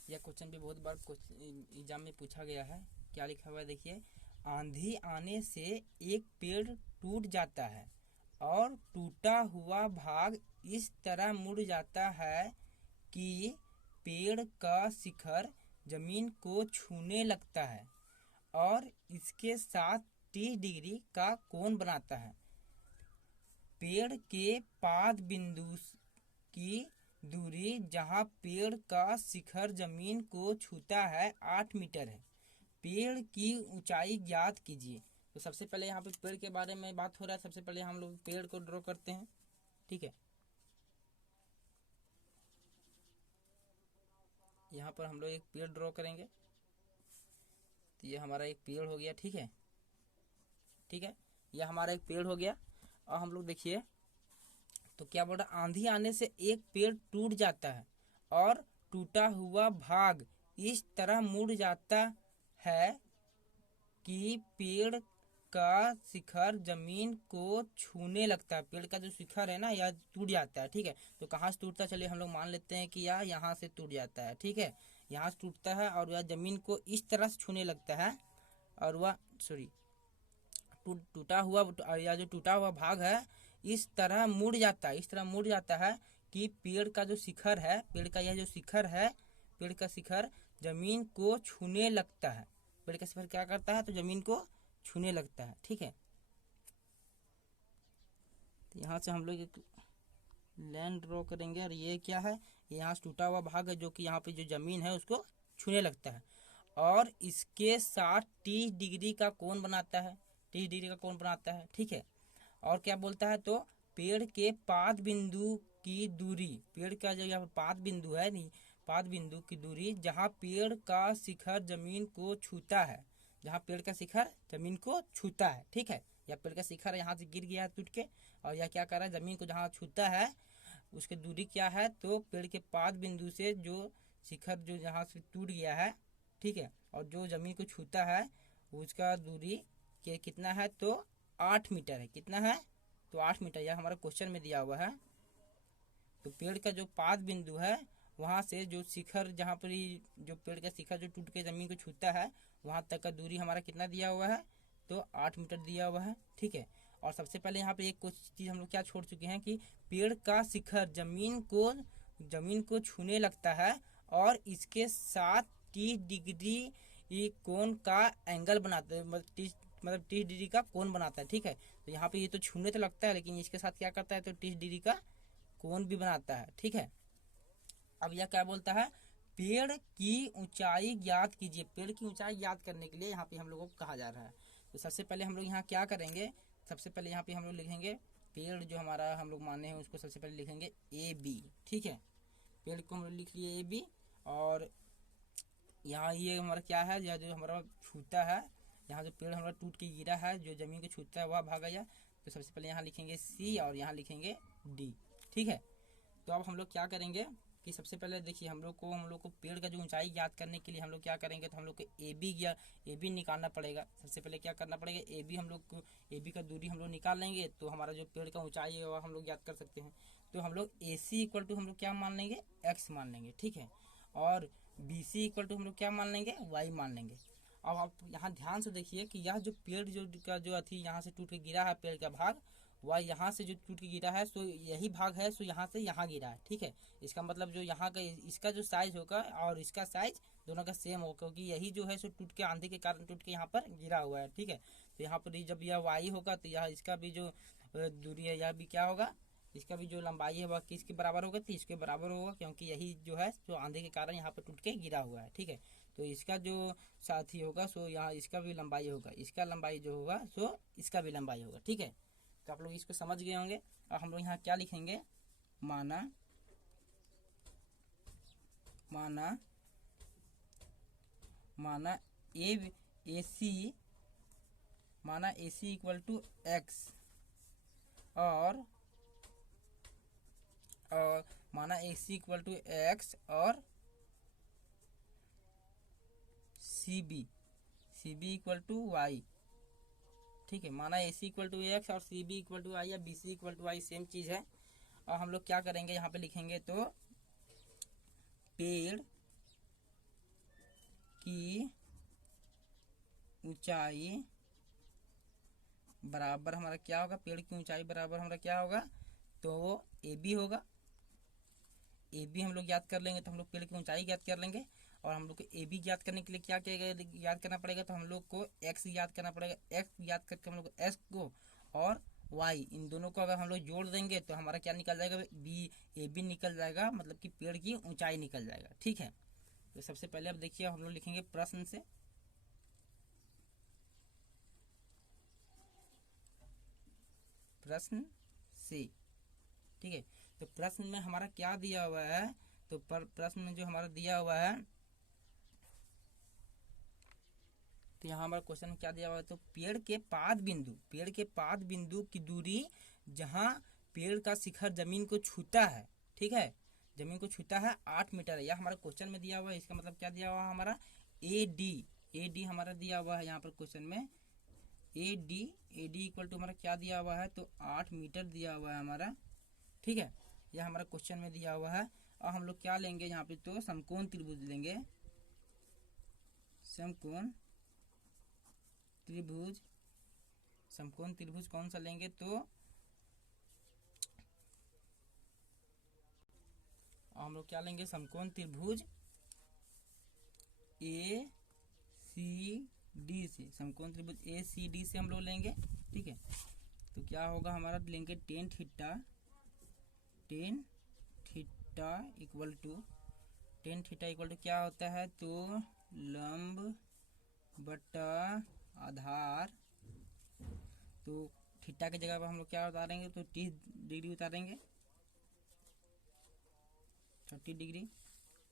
यह क्वेश्चन भी बहुत बार एग्जाम में पूछा गया है। क्या लिखा हुआ है देखिए, आंधी आने से एक पेड़ टूट जाता है और टूटा हुआ भाग इस तरह मुड़ जाता है कि पेड़ का शिखर जमीन को छूने लगता है और इसके साथ 30 डिग्री का कोण बनाता है। पेड़ के पाद बिंदु की दूरी जहां पेड़ का शिखर जमीन को छूता है 8 मीटर है। पेड़ की ऊंचाई ज्ञात कीजिए। तो सबसे पहले यहाँ पे पेड़ के बारे में बात हो रहा है। सबसे पहले हम लोग पेड़ को ड्रॉ करते हैं, ठीक है। यहाँ पर हम लोग एक पेड़ ड्रॉ करेंगे। तो ये हमारा एक पेड़ हो गया, ठीक है, ठीक है, यह हमारा एक पेड़ हो गया। और हम लोग देखिए तो क्या बोल रहा, आंधी आने से एक पेड़ टूट जाता है और टूटा हुआ भाग इस तरह मुड़ जाता है कि पेड़ का शिखर जमीन को छूने लगता है। पेड़ का जो शिखर है ना, यह टूट जाता है, ठीक है। तो कहाँ से टूटता है, चलिए हम लोग मान लेते हैं कि यह यहाँ से टूट जाता है, ठीक है। यहाँ से टूटता है और वह जमीन को इस तरह से छूने लगता है और वह टूटा हुआ या जो टूटा हुआ भाग है इस तरह मुड़ जाता है, इस तरह मुड़ जाता है कि पेड़ का जो शिखर है, पेड़ का यह जो शिखर है, पेड़ का शिखर जमीन को छूने लगता है। पेड़ का शिखर क्या करता है, तो जमीन को छूने लगता है, ठीक है। तो यहाँ से हम लोग एक लाइन ड्रॉ करेंगे और ये क्या है, यहाँ से टूटा हुआ भाग है जो कि यहाँ पे जो जमीन है उसको छूने लगता है और इसके साथ 30 डिग्री का कोण बनाता है, 30 डिग्री का कोण बनाता है, ठीक है। और क्या बोलता है, तो पेड़ के पाद बिंदु की दूरी, पेड़ का जो यहाँ पाद बिंदु है नहीं, पाद बिंदु की दूरी जहाँ पेड़ का शिखर जमीन को छूता है, जहाँ पेड़ का शिखर जमीन को छूता है, ठीक है। या पेड़ का शिखर यहाँ से गिर गया है टूट के और यह क्या कर रहा है, जमीन को जहाँ छूता है उसकी दूरी क्या है, तो पेड़ के पाद बिंदु से जो शिखर जो जहाँ से टूट गया है, ठीक है, और जो जमीन को छूता है उसका दूरी के कितना है, तो 8 मीटर है। कितना है, तो 8 मीटर, यह हमारा क्वेश्चन में दिया हुआ है। तो पेड़ का जो पाद बिंदु है वहाँ से जो शिखर, जहाँ पर जो पेड़ का शिखर जो टूट के जमीन को छूता है वहाँ तक का दूरी हमारा कितना दिया हुआ है, तो 8 मीटर दिया हुआ है, ठीक है। और सबसे पहले यहाँ पे एक कुछ चीज़ हम लोग क्या छोड़ चुके हैं कि पेड़ का शिखर जमीन को छूने लगता है और इसके साथ 30 डिग्री कोण का एंगल बनाता है, मतलब 30 डिग्री का कोण बनाता है, ठीक है। तो यहाँ पे ये तो छूने तो लगता है लेकिन इसके साथ क्या करता है, तो 30 डिग्री का कोण भी बनाता है, ठीक है। अब यह क्या बोलता है, पेड़ की ऊंचाई ज्ञात कीजिए। पेड़ की ऊंचाई ज्ञात करने के लिए यहाँ पे हम लोगों को कहा जा रहा है। तो सबसे पहले हम लोग यहाँ क्या करेंगे, सबसे पहले यहाँ पे हम लोग लिखेंगे पेड़ जो हमारा हम लोग माने हैं उसको सबसे पहले लिखेंगे AB, ठीक है। पेड़ को हम लोग लिख लिए AB और यहाँ ये हमारा क्या है, यह जो हमारा छूता है, यहाँ जो पेड़ हमारा टूट के गिरा है जो जमीन को छूता है वह भाग गया। तो सबसे पहले यहाँ लिखेंगे C और यहाँ लिखेंगे D, ठीक है। तो अब हम लोग क्या करेंगे कि सबसे पहले देखिए हम लोग को पेड़ का जो ऊंचाई ज्ञात करने के लिए हम लोग क्या करेंगे, तो हम लोग को AB निकालना पड़ेगा। सबसे पहले क्या करना पड़ेगा, AB हम लोग को AB का दूरी हम लोग निकाल लेंगे तो हमारा जो पेड़ का ऊंचाई है वह हम लोग ज्ञात कर सकते हैं। तो हम लोग AC इक्वल टू हम लोग क्या मान लेंगे, X मान लेंगे, ठीक है। और BC इक्वल टू हम लोग क्या मान लेंगे, Y मान लेंगे। अब आप यहाँ ध्यान से देखिए कि यह जो पेड़ जो अथी यहाँ से टूट के गिरा है, पेड़ का भाग वह यहाँ से जो टूट के गिरा है सो यही भाग है, सो यहाँ से यहाँ गिरा है, ठीक है। इसका मतलब जो यहाँ का इसका जो साइज होगा और इसका साइज दोनों का सेम होगा क्योंकि यही जो है सो टूट के आंधी के कारण टूट के यहाँ पर गिरा हुआ है, ठीक है। तो यहाँ पर जब यह वाई होगा तो यह इसका भी जो दूरी है यह भी क्या होगा, इसका भी जो लंबाई है वह किसके बराबर होगा, तो इसके बराबर होगा क्योंकि यही जो है जो आंधी के कारण यहाँ पर टूट के गिरा हुआ है, ठीक है। तो इसका जो साथी होगा सो यहाँ इसका भी लंबाई होगा, इसका लंबाई जो होगा सो इसका भी लंबाई होगा, ठीक है। तो आप लोग इसको समझ गए होंगे। और हम लोग यहाँ क्या लिखेंगे, माना ए सी माना A C equal to X और माना A C equal to X और C B equal to Y. ठीक है, माना A C equal to X और C B equal to Y या B C equal to Y same चीज़ है। और हम लोग क्या करेंगे यहाँ पे लिखेंगे तो पेड़ की ऊंचाई बराबर हमारा क्या होगा, पेड़ की ऊंचाई बराबर हमारा क्या होगा, तो ए बी होगा। ए बी हम लोग याद कर लेंगे तो हम लोग पेड़ की ऊंचाई याद कर लेंगे। और हम लोग को ए बी याद करने के लिए क्या याद करना पड़ेगा, तो हम लोग को एक्स याद करना पड़ेगा। एक्स याद करके हम लोग एक्स को और वाई इन दोनों को अगर हम लोग जोड़ देंगे तो हमारा क्या निकल जाएगा, बी ए बी निकल जाएगा, मतलब कि पेड़ की ऊंचाई निकल जाएगा। ठीक है, तो सबसे पहले अब देखिए हम लोग लिखेंगे प्रश्न से। प्रश्न से, ठीक है, तो प्रश्न में हमारा क्या दिया हुआ है, तो प्रश्न में जो हमारा दिया हुआ है, तो यहाँ हमारा क्वेश्चन क्या दिया हुआ है, तो पेड़ के पाद बिंदु की दूरी जहाँ पेड़ का शिखर जमीन को छूता है, ठीक है, जमीन को छूता है 8 मीटर है। यह हमारा क्वेश्चन में दिया हुआ है। इसका मतलब क्या दिया हुआ है हमारा, ए डी हमारा दिया हुआ है यहाँ पर क्वेश्चन में। ए डी इक्वल टू हमारा क्या दिया हुआ है, तो 8 मीटर दिया हुआ है हमारा। ठीक है, यह हमारा क्वेश्चन में दिया हुआ है। और हम लोग क्या लेंगे यहाँ पे, तो समकोण त्रिभुज लेंगे। समकोण त्रिभुज कौन सा लेंगे, तो हम लोग क्या लेंगे, समकोण त्रिभुज ए सी डी से, समकोण त्रिभुज ए सी डी से हम लोग लेंगे। ठीक है, तो क्या होगा हमारा, लेंगे टेन थीटा इक्वल टू क्या होता है, तो लंब बटा आधार। तो थीटा की जगह पर हम लोग क्या उतारेंगे, तो 30 डिग्री उतारेंगे, 30 डिग्री।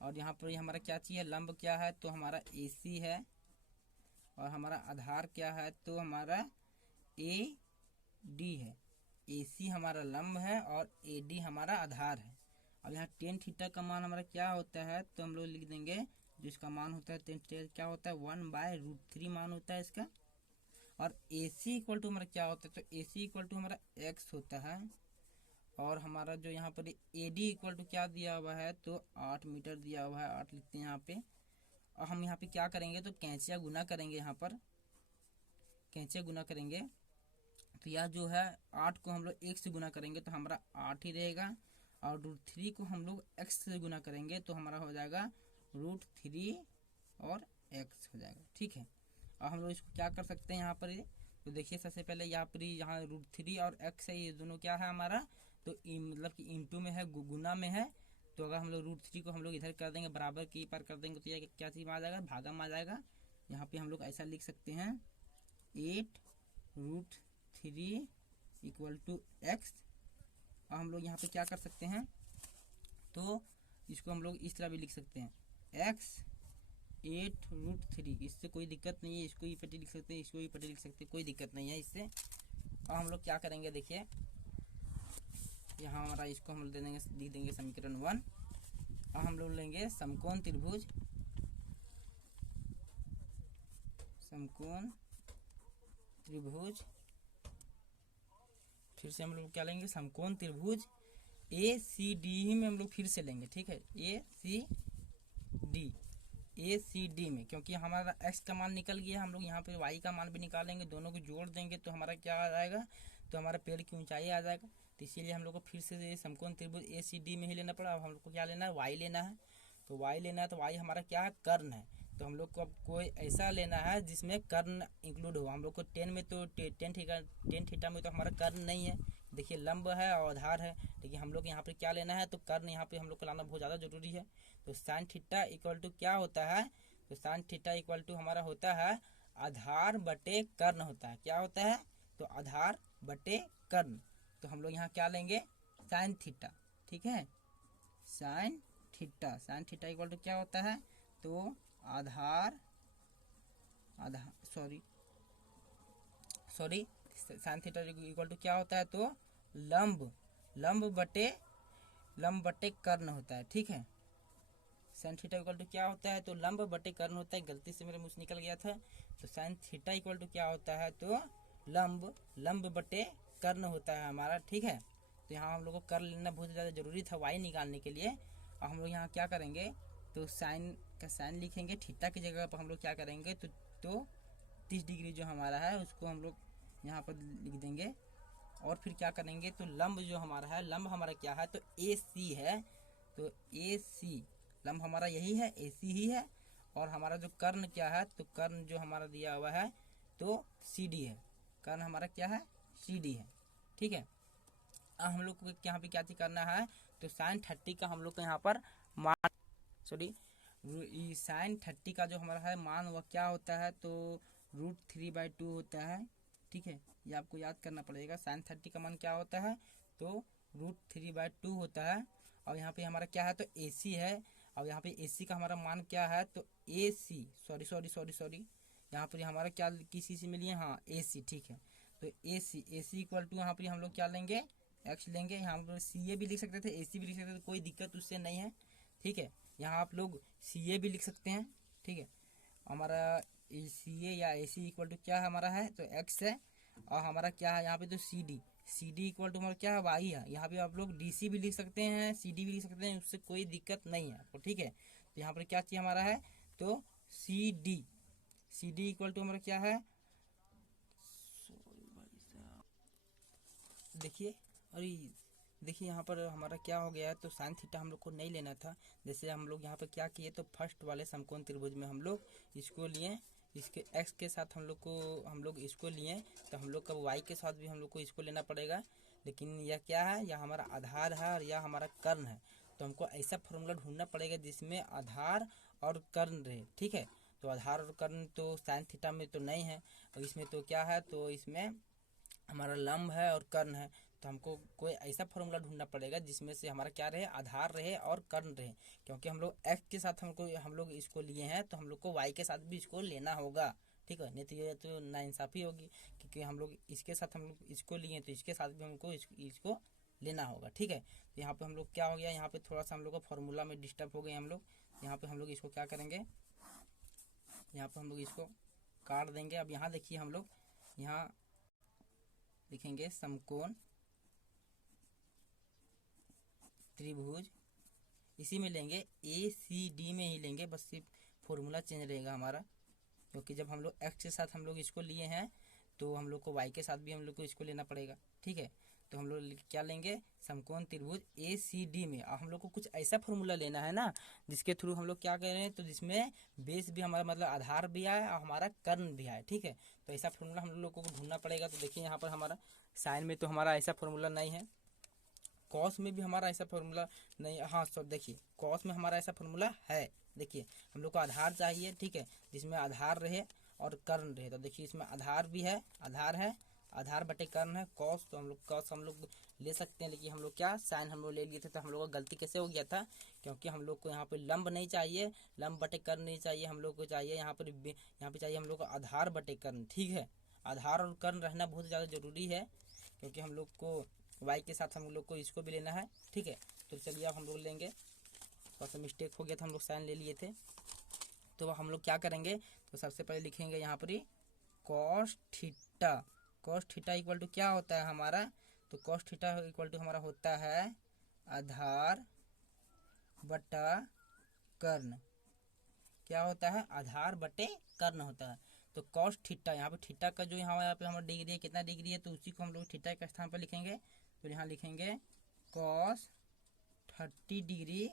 और यहाँ पर हमारा क्या चीज़ है, लंब क्या है, तो हमारा ए सी है। और हमारा आधार क्या है, तो हमारा ए डी है। ए सी हमारा लंब है और ए डी हमारा आधार है। अब यहाँ टेन थीटा का मान हमारा क्या होता है, तो हम लोग लिख देंगे, जो इसका मान होता है टेन थीटा क्या होता है, 1/√3 मान होता है इसका। और ए सी इक्वल टू हमारा क्या होता है, तो ए सी इक्वल टू हमारा एक्स होता है। और हमारा जो यहाँ पर ए डी इक्वल टू क्या दिया हुआ है, तो 8 मीटर दिया हुआ है, 8 लिखते हैं यहाँ पे। और हम यहाँ पे क्या करेंगे, तो कैंचिया गुना करेंगे, यहाँ पर कैंचिया गुना करेंगे। तो यह जो है 8 को हम लोग 1 से गुना करेंगे तो हमारा 8 ही रहेगा। और √3 को हम लोग x से गुना करेंगे तो हमारा हो जाएगा √3 और x हो जाएगा। ठीक है, और हम लोग इसको क्या कर सकते हैं यहाँ पर, तो देखिए सबसे पहले यहाँ पर यहाँ √3 और x है, ये दोनों क्या है हमारा, तो मतलब कि इंटू में है, गुना में है। तो अगर हम लोग √3 को हम लोग इधर कर देंगे, बराबर की पर कर देंगे, तो यह क्या चीज़ में आ जाएगा, भागा में आ जाएगा। यहाँ पे हम लोग ऐसा लिख सकते हैं 8√3 इक्वल टू एक्स। और हम लोग यहाँ पे क्या कर सकते हैं, तो इसको हम लोग इस तरह भी लिख सकते हैं, x 8√3। इससे कोई दिक्कत नहीं है, इसको ही पट्टी लिख सकते हैं, इसको ही पट्टी लिख सकते हैं, कोई दिक्कत नहीं है इससे। और हम लोग क्या करेंगे, देखिए यहाँ हमारा इसको हम लोग दे देंगे, लिख देंगे समीकरण 1। और हम लोग लेंगे समकोण त्रिभुज फिर से हम लोग क्या लेंगे, समकोण त्रिभुज ए सी डी में हम लोग फिर से लेंगे। ठीक है, ए सी डी में, क्योंकि हमारा x का मान निकल गया, हम लोग यहाँ पे y का मान भी निकालेंगे, दोनों को जोड़ देंगे तो हमारा क्या आ जाएगा, तो हमारा पेड़ की ऊंचाई आ जाएगा। तो इसीलिए हम लोग को फिर से समकोण त्रिभुज ए सी डी में ही लेना पड़ा। अब हम लोग को क्या लेना है, y लेना है। तो y लेना है, तो y हमारा क्या है, कर्ण है। तो हम लोग को अब कोई ऐसा लेना है जिसमें कर्ण इंक्लूड हो। हम लोग को 10 में तो टेन थीटा में तो हमारा कर्ण नहीं है, देखिए लंब है और आधार है, लेकिन हम लोग यहाँ पे क्या लेना है, तो कर्ण यहाँ पे हम लोग को लाना बहुत ज़्यादा जरूरी है। तो साइन थीटा इक्वल टू क्या होता है, तो साइन थीटा इक्वल टू हमारा होता है आधार बटे कर्ण होता है। क्या होता है, तो आधार बटे कर्ण। तो हम लोग यहाँ क्या लेंगे, साइन थीटा। ठीक है, साइन थीटा इक्वल टू क्या होता है, तो आधार आधा sorry sine theta equal to क्या होता है, तो लंब बटे कर्ण होता है। ठीक है, साइन थीटा इक्वल टू क्या होता है, तो लंब बटे कर्ण होता है। गलती से मेरे मुंह से निकल गया था। तो साइन थीटा इक्वल टू क्या होता है, तो लंब बटे कर्ण होता है हमारा। ठीक है, तो यहाँ हम लोग को कर्ण लेना बहुत ज़्यादा जरूरी था वाई निकालने के लिए। और हम लोग यहाँ क्या करेंगे, तो साइन का साइन लिखेंगे, थीटा की जगह पर हम लोग क्या करेंगे, तो 30 डिग्री जो हमारा है उसको हम लोग यहाँ पर लिख देंगे। और फिर क्या करेंगे, तो लंब जो हमारा है, लंब हमारा क्या है, तो ए सी है। तो ए सी लंब हमारा यही है, ए सी ही है। और हमारा जो कर्ण क्या है, तो कर्ण जो हमारा दिया हुआ है तो सी डी है। कर्ण हमारा क्या है, सी डी है। ठीक है, अब हम लोग को यहाँ पे क्या चीज करना है, तो साइन 30 का हम लोग को यहाँ पर मान सॉरी साइन 30 का जो हमारा है मान वह क्या होता है, तो √3/2 होता है। ठीक है, ये आपको याद करना पड़ेगा। साइन 30 का मान क्या होता है, तो √3/2 होता है। और यहाँ पे हमारा क्या है, तो ए सी है। और यहाँ पे ए सी का हमारा मान क्या है, तो ए सी सॉरी यहाँ पर हमारा क्या किसी से मिलिए, हाँ ए सी। ठीक है, तो ए सी इक्वल टू यहाँ पर हम लोग क्या लेंगे, एक्स लेंगे। यहाँ पर सी ए भी लिख सकते थे, ए सी भी लिख सकते थे, कोई दिक्कत उससे नहीं है। ठीक है, यहाँ आप लोग सी ए भी लिख सकते हैं। ठीक है, हमारा सी ए या ए सी इक्वल टू क्या है हमारा है, तो एक्स है। और हमारा क्या है यहाँ पे, तो सी डी इक्वल टू हमारा क्या है, वाई है। यहाँ पे आप लोग डी सी भी लिख सकते हैं, सी डी भी लिख सकते हैं, उससे कोई दिक्कत नहीं है आपको। ठीक है, तो यहाँ पर क्या चाहिए हमारा है, तो सी डी इक्वल टू हमारा क्या है, देखिए अरे देखिए यहाँ पर हमारा क्या हो गया है, तो साइन थीटा हम लोग को नहीं लेना था। जैसे हम लोग यहाँ पर क्या किए, तो फर्स्ट वाले समकोण त्रिभुज में हम लोग इसको लिए, इसके एक्स के साथ हम लोग इसको लिए, तो हम लोग का वाई के साथ भी हम लोग को इसको लेना पड़ेगा। लेकिन यह क्या है, यह हमारा आधार है और यह हमारा कर्ण है। तो हमको ऐसा फॉर्मूला ढूंढना पड़ेगा जिसमें आधार और कर्ण रहे। ठीक है, तो आधार और कर्ण तो साइन थीटा में तो नहीं है, और इसमें तो क्या है, तो इसमें हमारा लंब है और कर्ण है। तो हमको कोई ऐसा फॉर्मूला ढूंढना पड़ेगा जिसमें से हमारा क्या रहे, आधार रहे और कर्ण रहे। क्योंकि हम लोग एक्स के साथ हम लोग इसको लिए हैं, तो हम लोग को वाई के साथ भी इसको लेना होगा। ठीक है, नहीं तो ये तो नाइंसाफ़ी होगी, क्योंकि हम लोग इसके साथ हम लोग इसको लिए तो इसके साथ भी हमको इसको लेना होगा। ठीक है, तो यहाँ पे हम लोग क्या हो गया, यहाँ पे थोड़ा सा हम लोग को फॉर्मूला में डिस्टर्ब हो गए हम लोग। यहाँ पे हम लोग इसको क्या करेंगे, यहाँ पे हम लोग इसको काट देंगे। अब यहाँ देखिए हम लोग यहाँ लिखेंगे समकोण त्रिभुज, इसी में लेंगे, ए सी डी में ही लेंगे, बस सिर्फ फॉर्मूला चेंज रहेगा हमारा। क्योंकि जब हम लोग एक्स के साथ हम लोग इसको लिए हैं, तो हम लोग को वाई के साथ भी हम लोग को इसको लेना पड़ेगा। ठीक है, तो हम लोग क्या लेंगे, समकोण त्रिभुज ए सी डी में। और हम लोग को कुछ ऐसा फॉर्मूला लेना है ना, जिसके थ्रू हम लोग क्या कर रहे हैं, तो जिसमें बेस भी हमारा मतलब आधार भी आए और हमारा कर्ण भी आए। ठीक है, तो ऐसा फॉर्मूला हम लोग को ढूंढना पड़ेगा। तो देखिए यहाँ पर हमारा साइन में तो हमारा ऐसा फॉर्मूला नहीं है, कॉस में भी हमारा ऐसा फॉर्मूला नहीं, हाँ सर देखिए कॉस में हमारा ऐसा फॉर्मूला है। देखिए हम लोग को आधार चाहिए, ठीक है, जिसमें आधार रहे और कर्ण रहे। तो देखिए इसमें आधार भी है, आधार बटे कर्ण है कॉस। तो हम लोग कॉस हम लोग ले सकते हैं, लेकिन हम लोग क्या साइन हम लोग ले लिए थे। तो हम लोग का गलती कैसे हो गया था, क्योंकि हम लोग को यहाँ पे लंब नहीं चाहिए, लंब बटे कर्ण नहीं चाहिए, हम लोग को चाहिए यहाँ पे चाहिए हम लोग को आधार बटे कर्ण। ठीक है, आधार और कर्ण रहना बहुत ज़्यादा जरूरी है, क्योंकि हम लोग को वाई के साथ हम लोग को इसको भी लेना है। ठीक है, तो चलिए अब हम लोग लेंगे, थोड़ा सा मिस्टेक हो गया था, हम लोग साइन ले लिए थे। तो हम लोग क्या करेंगे, तो सबसे पहले लिखेंगे यहाँ पर ही कॉस थीटा इक्वल टू क्या होता है हमारा, तो कॉस थीटा इक्वल टू हमारा होता है आधार बटा कर्ण। क्या होता है, आधार बटे कर्ण होता है। तो कॉस थीटा, यहाँ पे थीटा का जो यहाँ पे हमारा डिग्री है, कितना डिग्री है, तो उसी को हम लोग थीटा के स्थान पर लिखेंगे। तो यहाँ लिखेंगे कॉस 30 डिग्री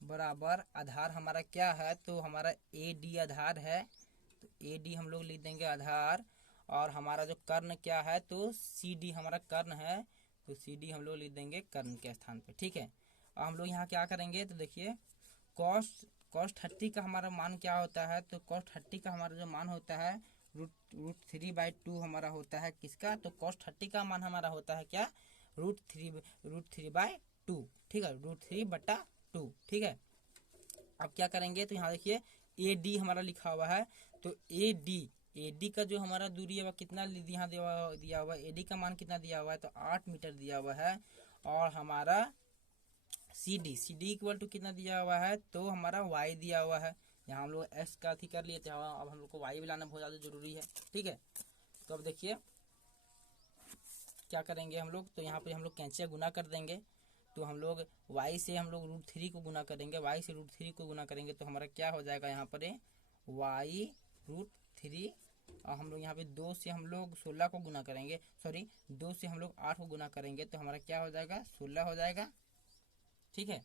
बराबर आधार हमारा क्या है, तो हमारा ए डी आधार है, तो ए डी हम लोग लिख देंगे आधार। और हमारा जो कर्ण क्या है, तो सी डी हमारा कर्ण है, तो सी डी हम लोग लिख देंगे कर्ण के स्थान पे। ठीक है, और हम लोग यहाँ क्या करेंगे, तो देखिए कॉस 30 का हमारा मान क्या होता है, तो कॉस 30 का हमारा जो मान होता है √3/2 हमारा होता है किसका, तो कॉस 30 का मान हमारा होता है क्या, √3/2। ठीक है, √3/2। ठीक है, अब क्या करेंगे, तो यहाँ देखिए ए डी हमारा लिखा हुआ है, तो ए डी का जो हमारा दूरी है वह कितना यहाँ दिया हुआ है, ए डी का मान कितना दिया हुआ है, तो 8 मीटर दिया हुआ है। और हमारा सी डी इक्वल टू कितना दिया हुआ है, तो हमारा वाई दिया हुआ है। यहाँ हम लोग एक्स का अथी कर लिए थे, अब हम लोग को वाई भी लाना बहुत ज़्यादा जरूरी है, ठीक है। तो अब देखिए क्या करेंगे हम लोग, तो यहाँ पे हम लोग कैंचिया गुना कर देंगे। तो हम लोग y से हम लोग √3 को गुना करेंगे, y से √3 को गुना करेंगे तो हमारा क्या हो जाएगा यहाँ पर y √3। और हम लोग यहाँ पे 2 से हम लोग 16 को गुना करेंगे, सॉरी 2 से हम लोग 8 को गुना करेंगे तो हमारा क्या हो जाएगा, 16 हो जाएगा, ठीक है।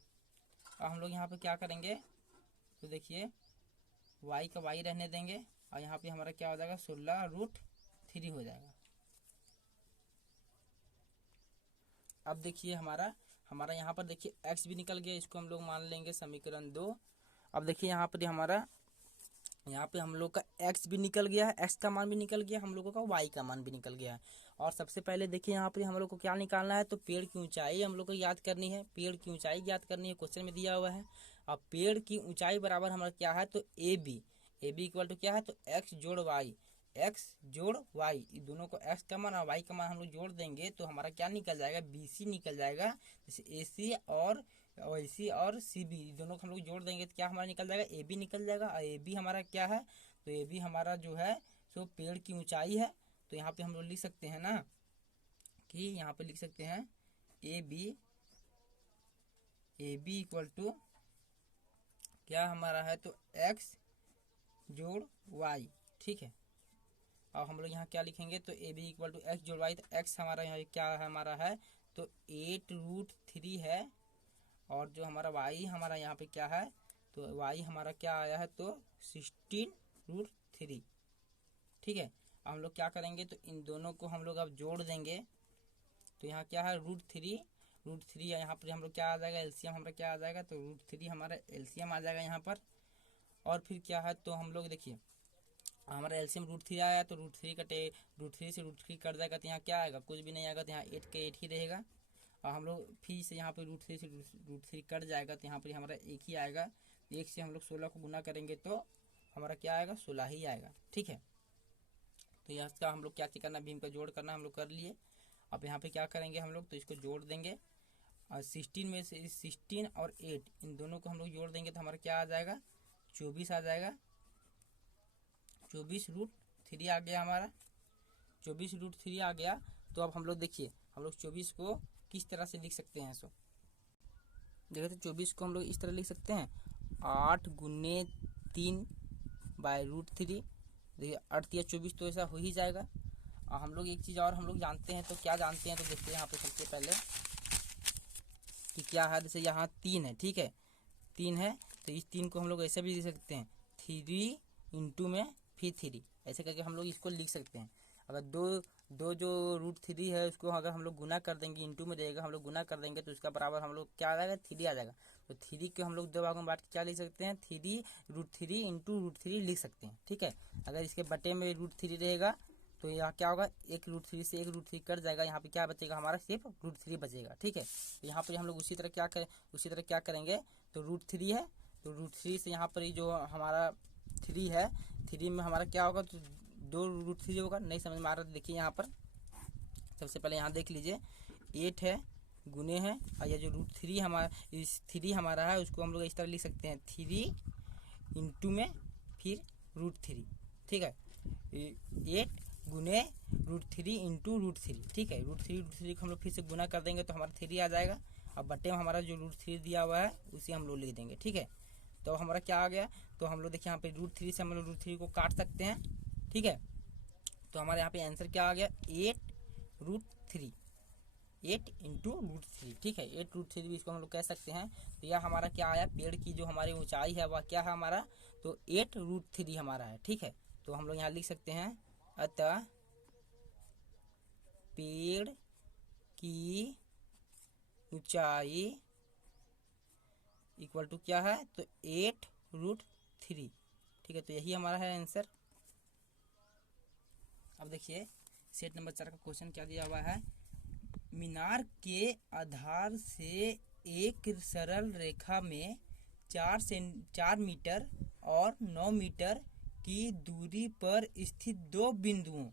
और हम लोग यहाँ पे क्या करेंगे, तो देखिए y का y रहने देंगे और यहाँ पे हमारा क्या हो जाएगा, 16√3 हो जाएगा। अब देखिए हमारा यहाँ पर देखिए x भी निकल गया, इसको हम लोग मान लेंगे समीकरण 2। अब देखिए यहाँ पर यहाँ पे हम लोग का x भी निकल गया है, x का मान भी निकल गया, हम लोगों का y का मान भी निकल गया है। और सबसे पहले देखिए यहाँ पे हम लोग को क्या निकालना है, तो पेड़ की ऊंचाई हम लोग को याद करनी है, पेड़ की ऊंचाई याद करनी है, क्वेश्चन में दिया हुआ है। अब पेड़ की ऊंचाई बराबर हमारा क्या है, तो ए बी इक्वल टू क्या है, तो x जोड़ y, दोनों को x का मान और y का मान हम लोग जोड़ देंगे तो हमारा क्या निकल जाएगा, BC निकल जाएगा। जैसे AC और AC और CB दोनों को हम लोग जोड़ देंगे तो क्या हमारा निकल जाएगा, AB निकल जाएगा। और AB हमारा क्या है, तो AB हमारा जो है सो पेड़ की ऊंचाई है। तो यहाँ पे हम लोग लिख सकते हैं ना, कि यहाँ पे लिख सकते हैं AB इक्वल टू क्या हमारा है, तो x जोड़ y, ठीक है। और हम लोग यहाँ क्या लिखेंगे, तो AB इक्वल टू x जोड़ y, तो x हमारा यहाँ क्या है, हमारा है तो 8√3 है। और जो हमारा y हमारा यहाँ पे क्या है, तो y हमारा क्या आया है, तो 16√3, ठीक है। अब हम लोग क्या करेंगे, तो इन दोनों को हम लोग अब जोड़ देंगे तो यहाँ क्या है, √3 यहाँ पर हम लोग क्या आ जाएगा, एलसीएम हमारा क्या आ जाएगा, तो √3 हमारा एलसीएम आ जाएगा यहाँ पर। और फिर क्या है, तो हम लोग देखिए हमारा एलसीएम √3 आया तो √3 से √3 कट जाएगा तो यहाँ क्या आएगा, कुछ भी नहीं आएगा, तो यहाँ 8 का 8 ही रहेगा। और हम लोग फिर से यहाँ पे √3 से √3 कट जाएगा तो यहाँ पर हमारा 1 ही आएगा। 1 से हम लोग 16 को गुना करेंगे तो हमारा क्या आएगा, 16 ही आएगा, ठीक है। तो यहाँ का हम लोग क्या करना, भीम का जोड़ करना हम लोग कर लिए। अब यहाँ पे क्या करेंगे हम लोग, तो इसको जोड़ देंगे और 16 में से 16 और 8 इन दोनों को हम लोग जोड़ देंगे तो हमारा क्या आ जाएगा, 24 आ जाएगा। 24√3 आ गया हमारा, 24√3 आ गया। तो अब हम लोग देखिए हम लोग 24 को किस तरह से लिख सकते हैं, सो देखिए तो 24 को हम लोग इस तरह लिख सकते हैं, 8 गुने 3 बाय √3। देखिए 8 या 24 तो ऐसा हो ही जाएगा। और हम लोग एक चीज़ और हम लोग जानते हैं, तो क्या जानते हैं, तो देखते हैं यहाँ पे सबसे पहले कि क्या है। जैसे यहाँ 3 है, ठीक है, 3 है तो इस 3 को हम लोग ऐसे भी लिख सकते हैं, 3 इंटू में फिर 3, ऐसे करके हम लोग इसको लिख सकते हैं। अगर दो जो √3 है उसको अगर हम लोग गुना कर देंगे, इंटू में रहेगा, हम लोग गुना कर देंगे तो उसका बराबर हम लोग क्या आ जाएगा, 3 आ जाएगा। तो 3 के हम लोग 2 भागों में बांट के क्या लिख सकते हैं, 3 इंटू √3 लिख सकते हैं, ठीक है। अगर इसके बटे में √3 रहेगा तो यहाँ क्या होगा, एक √3 से एक √3 कट जाएगा, यहाँ पे क्या बचेगा हमारा, सिर्फ √3 बचेगा, ठीक है। तो यहाँ पर हम लोग उसी तरह क्या करेंगे, तो √3 है तो √3 से यहाँ पर जो हमारा 3 है, 3 में हमारा क्या होगा, तो 2 √3 होगा। नहीं समझ में आ रहा तो देखिए यहाँ पर सबसे पहले यहाँ देख लीजिए, 8 है गुने है और ये जो √3 हमारा इस 3 हमारा है उसको हम लोग इस तरह लिख सकते हैं, 3 इंटू में फिर √3, ठीक है। 8 गुने √3 इंटू √3, ठीक है। √3 को हम लोग फिर से गुना कर देंगे तो हमारा 3 आ जाएगा। अब बटे में हमारा जो √3 दिया हुआ है उसे हम लोग लिख देंगे, ठीक है। तो हमारा क्या आ गया, तो हम लोग देखिए यहाँ पे √3 से हम लोग √3 को काट सकते हैं, ठीक है। तो हमारे यहाँ पे आंसर क्या आ गया, 8 इंटू √3, ठीक है। 8√3 भी इसको हम लोग कह सकते हैं। तो यह हमारा क्या आया, पेड़ की जो हमारी ऊंचाई है वह क्या है हमारा, तो 8√3 हमारा है, ठीक है। तो हम लोग यहाँ लिख सकते हैं, अतः पेड़ की ऊंचाई इक्वल टू क्या है, तो 8√3, ठीक है। तो यही हमारा है आंसर। अब देखिए सेट नंबर 4 का क्वेश्चन क्या दिया हुआ है, मीनार के आधार से एक सरल रेखा में 4 मीटर और 9 मीटर की दूरी पर स्थित दो बिंदुओं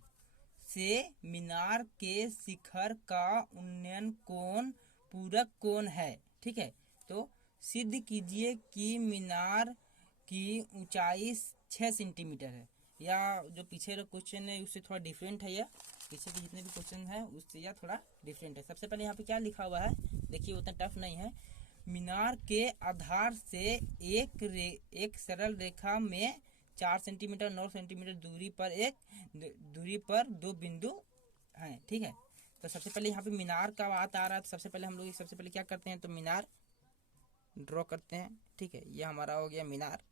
से मीनार के शिखर का उन्नयन कोण पूरक कोण है। ठीक है, तो सिद्ध कीजिए कि मीनार की ऊंचाई 6 सेंटीमीटर है। या जो पीछे क्वेश्चन है उससे थोड़ा डिफरेंट है, यह पीछे के जितने भी क्वेश्चन है उससे यह थोड़ा डिफरेंट है। सबसे पहले यहाँ पे क्या लिखा हुआ है देखिए, उतना टफ नहीं है। मीनार के आधार से एक सरल रेखा में 4 सेंटीमीटर 9 सेंटीमीटर दूरी पर दो बिंदु हैं। ठीक है, तो सबसे पहले यहाँ पे मीनार का बात आ रहा है, तो सबसे पहले हम लोग सबसे पहले क्या करते हैं, तो मीनार ड्रॉ करते हैं। ठीक है, ये हमारा हो गया मीनार।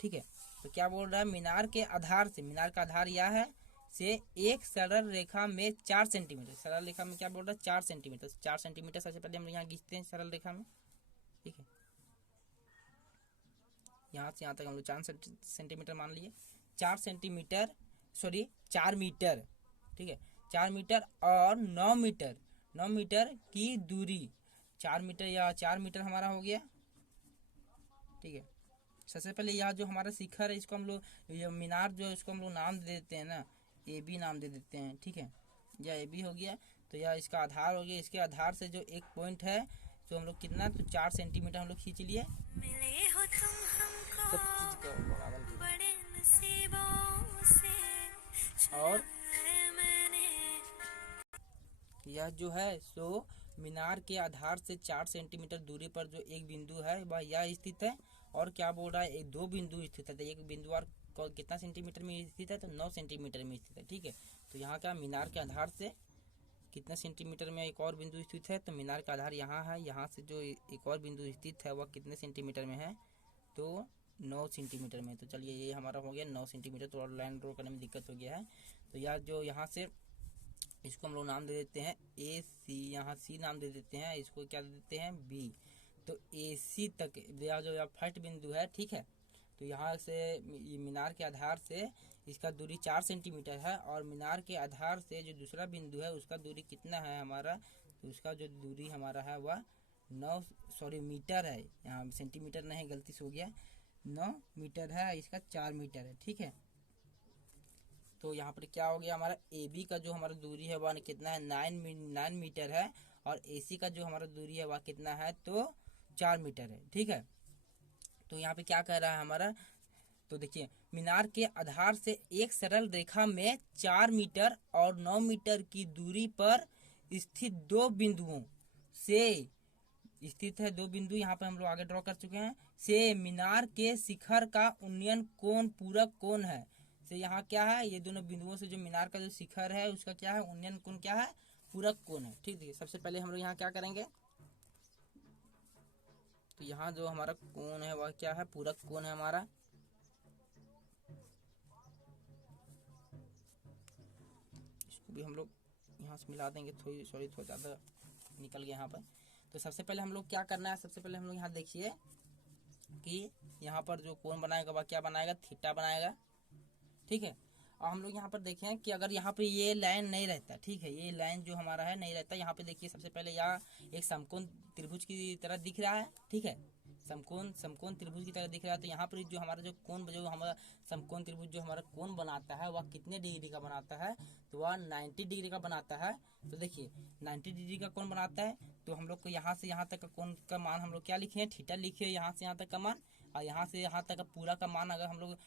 ठीक है, तो क्या बोल रहा है, मीनार के आधार से, मीनार का आधार यह है, से एक सरल रेखा में 4 सेंटीमीटर, सरल रेखा में क्या बोल रहा है 4 सेंटीमीटर, 4 सेंटीमीटर सबसे पहले हम यहाँ खींचते हैं सरल रेखा में। ठीक है, यहाँ से यहाँ तक हम लोग 4 सेंटीमीटर मान लिए, 4 सेंटीमीटर सॉरी 4 मीटर। ठीक है, 4 मीटर और 9 मीटर की दूरी, 4 मीटर या 4 मीटर हमारा हो गया। ठीक है, सबसे पहले यह जो हमारा शिखर है इसको हम लोग, ये मीनार जो है इसको हम लोग नाम दे देते हैं ना, ए बी नाम दे देते हैं। ठीक है, यह ए बी हो गया, तो यह इसका आधार हो गया। इसके आधार से जो एक पॉइंट है तो हम लोग कितना, तो 4 सेंटीमीटर हम लोग खींच लिए। मिले हो तुम हमको बड़े नसीबों से, और यह जो है सो मीनार के आधार से 4 सेंटीमीटर दूरी पर जो एक बिंदु है वह यह स्थित है। और क्या बोल रहा है, एक दो बिंदु स्थित है, तो एक बिंदु और कितना सेंटीमीटर में स्थित है, तो 9 सेंटीमीटर में स्थित है। ठीक है, तो यहाँ का मीनार के आधार से कितना सेंटीमीटर में एक और बिंदु स्थित है, तो मीनार का आधार यहाँ है, यहाँ से जो एक और बिंदु स्थित है वह कितने सेंटीमीटर में है, तो 9 सेंटीमीटर में। तो चलिए ये हमारा हो गया 9 सेंटीमीटर, तो और लाइन ड्रॉ करने में दिक्कत हो गया है। तो यह जो यहाँ से इसको हम लोग नाम दे देते हैं ए सी, यहाँ सी नाम दे देते हैं, इसको क्या दे देते हैं बी। तो ए सी तक यह जो फर्स्ट बिंदु है, ठीक है, तो यहाँ से मीनार के आधार से इसका दूरी 4 सेंटीमीटर है, और मीनार के आधार से जो दूसरा बिंदु है उसका दूरी कितना है हमारा, तो उसका जो दूरी हमारा है वह 9 मीटर है, यहाँ सेंटीमीटर नहीं गलती से हो गया, 9 मीटर है, इसका 4 मीटर है। ठीक है, तो यहाँ पर क्या हो गया, हमारा ए बी का जो हमारा दूरी है वह कितना है 9 मीटर है, और ए सी का जो हमारा दूरी है वह कितना है, तो 4 मीटर है। ठीक है, तो यहाँ पे क्या कह रहा है हमारा, तो देखिए मीनार के आधार से एक सरल रेखा में 4 मीटर और 9 मीटर की दूरी पर स्थित दो बिंदुओं से स्थित है, दो बिंदु यहाँ पर हम लोग आगे ड्रॉ कर चुके हैं, से मीनार के शिखर का उन्नयन कोण पूरक कोण है। से यहाँ क्या है, ये दोनों बिंदुओं से जो मीनार का जो शिखर है उसका क्या है, उन्नयन कोण क्या है, पूरक कोण है। ठीक है, सबसे पहले हम लोग यहाँ क्या करेंगे, तो यहाँ जो हमारा कोण है वह क्या है, पूरक कोण है हमारा। इसको भी हम लोग यहाँ से मिला देंगे, थोड़ा ज़्यादा निकल गया यहाँ पर। तो सबसे पहले हम लोग क्या करना है, सबसे पहले हम लोग यहाँ देखिए कि यहाँ पर जो कोण बनाएगा वह क्या बनाएगा, थीटा बनाएगा। ठीक है, और हम लोग यहाँ पर देखें कि अगर यहाँ पे ये लाइन नहीं रहता, ठीक है, ये लाइन जो हमारा है नहीं रहता, यहाँ पे देखिए सबसे पहले यहाँ एक समकोण त्रिभुज की तरह दिख रहा है। ठीक है, समकोण त्रिभुज की तरह दिख रहा है, तो यहाँ पर जो हमारा जो कोण, जो हमारा समकोण त्रिभुज जो हमारा कोण बनाता है वह कितने डिग्री का बनाता है, तो वह 90 डिग्री का बनाता है। तो देखिए 90 डिग्री का कोण बनाता है, तो हम लोग को यहाँ से यहाँ तक का कोण का मान हम लोग क्या लिखे हैं, थीटा लिखे, यहाँ से यहाँ तक का मान, और यहाँ से यहाँ तक का पूरा का मान अगर हम लोग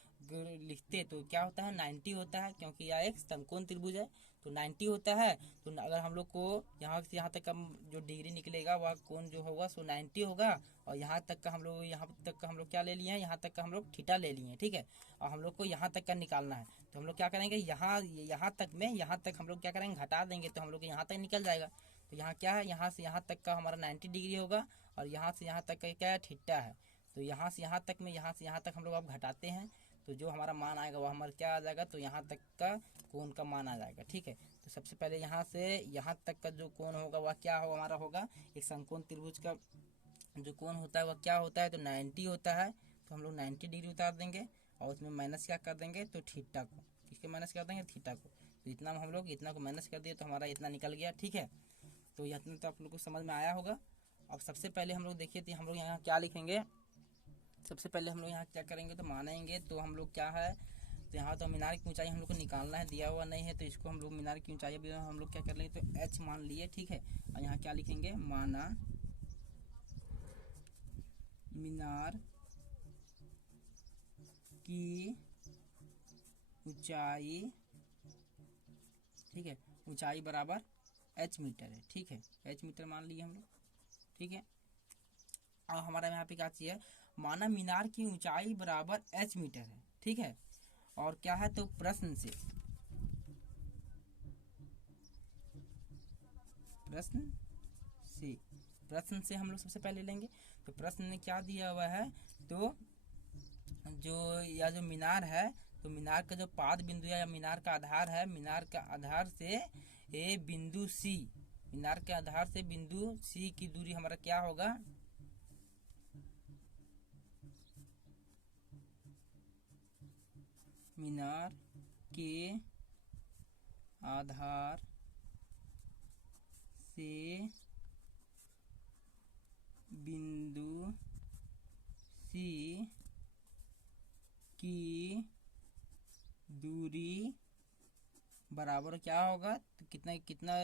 लिखते तो क्या होता है, 90 होता है, क्योंकि यह एक समकोण त्रिभुज है, तो 90 होता है। तो अगर हम लोग को यहाँ से यहाँ तक का जो डिग्री निकलेगा वह कोण जो होगा सो 90 होगा, और यहाँ तक का हम लोग क्या ले लिए हैं, यहाँ तक का हम लोग थीटा ले लिए हैं। ठीक है, और हम लोग को यहाँ तक का निकालना है, तो हम लोग क्या करेंगे, यहाँ तक हम लोग क्या करेंगे, घटा देंगे, तो हम लोग यहाँ तक निकल जाएगा। तो यहाँ क्या है, यहाँ से यहाँ तक का हमारा 90 डिग्री होगा, और यहाँ से यहाँ तक का क्या है, थीटा है। तो यहाँ से यहाँ तक हम लोग अब घटाते हैं, तो जो हमारा मान आएगा वह हमारा क्या आ जाएगा, तो यहाँ तक का कोण का मान आ जाएगा। ठीक है, तो सबसे पहले यहाँ से यहाँ तक का जो कोण होगा वह क्या होगा, हमारा होगा एक समकोण त्रिभुज का जो कोण होता है वह क्या होता है, तो 90 होता है। तो हम लोग 90 डिग्री उतार देंगे, और उसमें माइनस क्या कर देंगे, तो थीटा को, किसके माइनस कर देंगे, थीटा को। तो इतना हम लोग इतना को माइनस कर दिए, तो हमारा इतना निकल गया। ठीक है, तो इतना तो आप लोग को समझ में आया होगा। अब सबसे पहले हम लोग देखिए, तो हम लोग यहाँ क्या लिखेंगे, सबसे पहले हम लोग यहाँ क्या करेंगे, तो मानेंगे, तो हम लोग क्या है, तो यहाँ तो मीनार की ऊंचाई हम लोग को निकालना है, दिया हुआ नहीं है, तो इसको हम लोग मीनार की ऊंचाई भी हम लोग क्या कर लेंगे, तो h मान लिए, ठीक है। और यहाँ क्या लिखेंगे, माना मीनार की ऊंचाई, ठीक है, ऊंचाई बराबर h मीटर है, ठीक है, h मीटर मान लिए हम लोग, ठीक है। और हमारा यहाँ पे क्या चाहिए, माना मीनार की ऊंचाई बराबर h मीटर है, ठीक है। और क्या है, तो प्रश्न से हम लोग सबसे पहले लेंगे। तो प्रश्न में क्या दिया हुआ है, तो जो मीनार है, तो मीनार का जो पाद बिंदु है या मीनार का आधार है, मीनार का आधार से ए बिंदु सी, मीनार के आधार से बिंदु सी की दूरी हमारा क्या होगा, मीनार के आधार से बिंदु सी की दूरी बराबर क्या होगा, तो कितना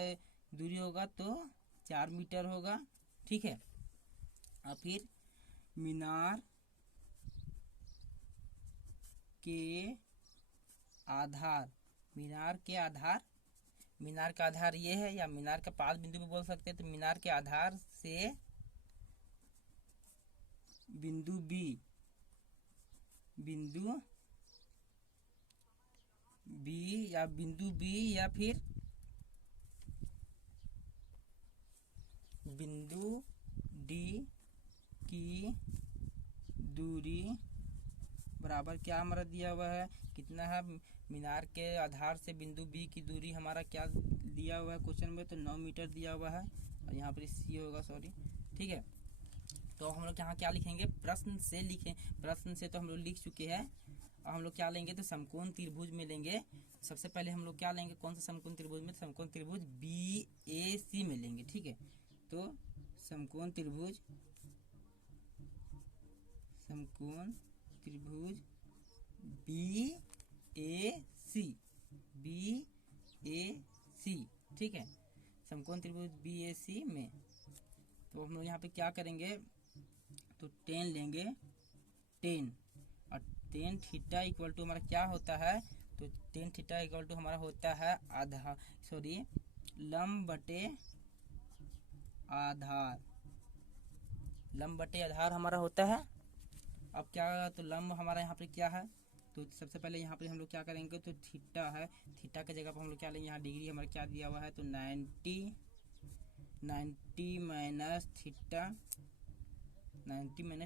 दूरी होगा, तो 4 मीटर होगा, ठीक है। और फिर मीनार के आधार, मीनार का आधार ये है, या मीनार का पाद बिंदु भी बोल सकते हैं। तो मीनार के आधार से बिंदु बी या फिर बिंदु डी की दूरी बराबर क्या हमारा दिया हुआ है, कितना है, मीनार के आधार से बिंदु बी की दूरी हमारा क्या दिया हुआ है क्वेश्चन में, तो 9 मीटर दिया हुआ है। और यहाँ पर सी होगा, सॉरी, ठीक है। तो हम लोग यहाँ क्या लिखेंगे, प्रश्न से तो हम लोग लिख चुके हैं। और हम लोग क्या लेंगे, तो समकोण त्रिभुज में लेंगे। सबसे पहले हम लोग क्या लेंगे, कौन सा समकोण त्रिभुज में, समकोण त्रिभुज BAC में लेंगे, ठीक है। तो समकोण त्रिभुज BAC, ठीक है, समकोण त्रिभुज BAC में। तो हम लोग यहाँ पे क्या करेंगे, तो 10 लेंगे, 10 और 10 थीटा इक्वल टू हमारा क्या होता है, तो 10 थीटा इक्वल टू हमारा होता है लंब बटे आधार हमारा होता है। अब क्या, तो लंब हमारा यहाँ पे क्या है, तो सबसे पहले यहाँ पे हम लोग क्या करेंगे, तो थीटा है, थीटा की जगह पर हम लोग क्या लेंगे, यहाँ डिग्री हमारा क्या दिया हुआ है, तो 90 माइनस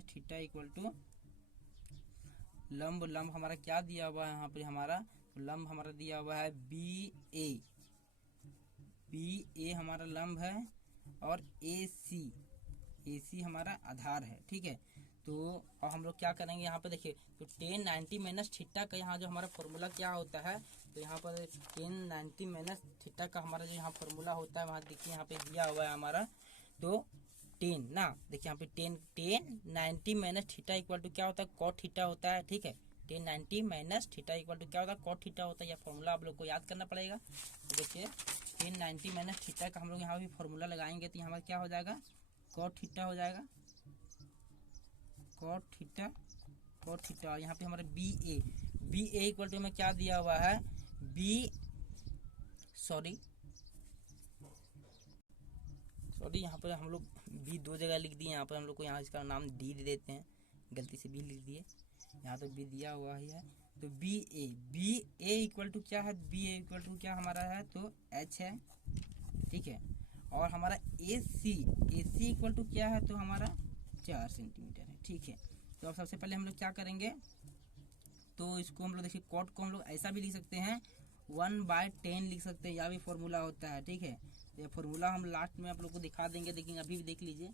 थीटा इक्वल टू लंब हमारा क्या दिया हुआ है, यहाँ पे हमारा लंब हमारा दिया हुआ है BA हमारा लंब है, और AC हमारा आधार है, ठीक है। तो और हम लोग क्या करेंगे, यहाँ पे देखिए, तो 10 90 माइनस थीटा का यहाँ जो हमारा फॉर्मूला क्या होता है, तो यहाँ पर 10 90 माइनस थीटा का हमारा जो यहाँ फॉर्मूला होता है, वहाँ देखिए यहाँ पे दिया हुआ है हमारा, तो 10 ना, देखिए यहाँ पे 10 90 माइनस थीटा इक्वल टू क्या होता है, कॉट थीटा होता है, ठीक है। 10 90 माइनस थीटा इक्वल टू क्या होता है, कॉट थीटा होता है। यह फॉर्मूला आप लोग को याद करना पड़ेगा। तो देखिए 10 90 माइनस थीटा का हम लोग यहाँ भी फॉर्मूला लगाएंगे, तो यहाँ क्या हो जाएगा, कॉट थीटा हो जाएगा, कॉट थीटा। और यहाँ पे हमारा BA इक्वल टू में क्या दिया हुआ है, सॉरी यहाँ पर हम लोग B 2 जगह लिख दिए, यहाँ पर हम लोग को यहाँ इसका नाम D दे देते हैं, गलती से B लिख दिए, यहाँ तो B दिया हुआ ही है। तो BA इक्वल टू क्या है, BA इक्वल टू क्या हमारा है, तो H है, ठीक है। और हमारा AC इक्वल टू क्या है, तो हमारा 4 सेंटीमीटर है, ठीक है। तो अब सबसे पहले हम लोग क्या करेंगे, तो इसको हम लोग देखिए, कॉट को हम लोग ऐसा भी लिख सकते हैं, 1/10 लिख सकते हैं, यह भी फॉर्मूला होता है, ठीक है। ये फॉर्मूला हम लास्ट में आप लोग को दिखा देंगे, लेकिन अभी भी देख लीजिए,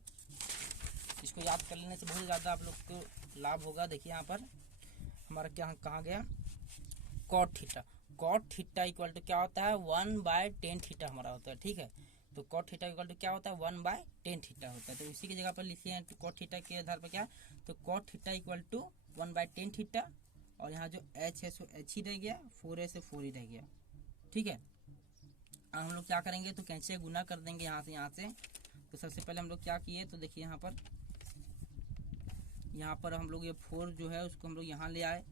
इसको याद कर लेने से बहुत ज़्यादा आप लोग को लाभ होगा। देखिए यहाँ पर हमारा क्या कहाँ गया, कॉट थीटा इक्वल टू क्या होता है, 1/10 थीटा हमारा होता है, ठीक है। तो कॉट थीटा इक्वल टू क्या होता है, 1/10 थीटा होता है। तो इसी की जगह पर लिखिए, तो कॉट थीटा के आधार पर क्या, तो cot theta equal to 1/10 theta और यहाँ जो h है सो h ही रह गया, 4 है से 4 ही रह गया। ठीक है, अब हम लोग क्या करेंगे तो कैंची से गुना कर देंगे यहाँ से। तो सबसे पहले हम लोग क्या किए तो देखिए यहाँ पर हम लोग ये 4 जो है उसको हम लोग यहाँ ले आए,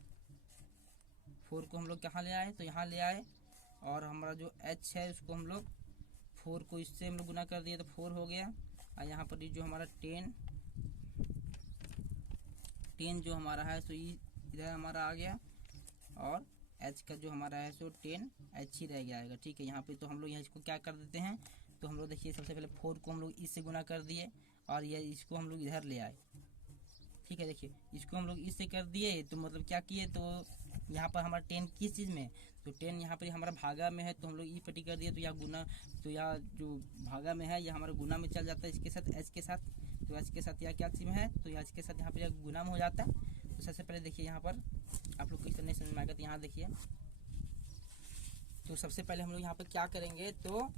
4 को हम लोग कहाँ ले आए तो यहाँ ले आए, और हमारा जो h है उसको हम लोग 4 को इससे हम लोग गुना कर दिए तो 4 हो गया। और यहाँ पर जो हमारा 10 जो हमारा है सो इधर हमारा आ गया, और h का जो हमारा है सो 10h ही रह गया आएगा। ठीक है, यहाँ पे तो हम लोग यहाँ इसको क्या कर देते हैं तो हम लोग देखिए सबसे पहले 4 को हम लोग इससे गुना कर दिए और ये इसको हम लोग इधर ले आए। ठीक है, देखिए इसको हम लोग इससे कर दिए तो मतलब क्या किए तो यहाँ पर हमारा 10 किस चीज़ में तो 10 यहाँ पर हमारा भागा में है तो हम लोग ई पट्टी कर दिए, तो यहाँ गुना, तो यहाँ जो भागा में है यह हमारा गुना में चल जाता है इसके साथ h के साथ, तो h के साथ यह क्या चीज़ में है तो h के साथ यहाँ पर गुना में हो जाता है। तो सबसे पहले देखिए यहाँ पर आप लोग किस तरह समझ में आएगा, तो यहाँ देखिए तो सबसे पहले हम लोग यहाँ पर क्या करेंगे तो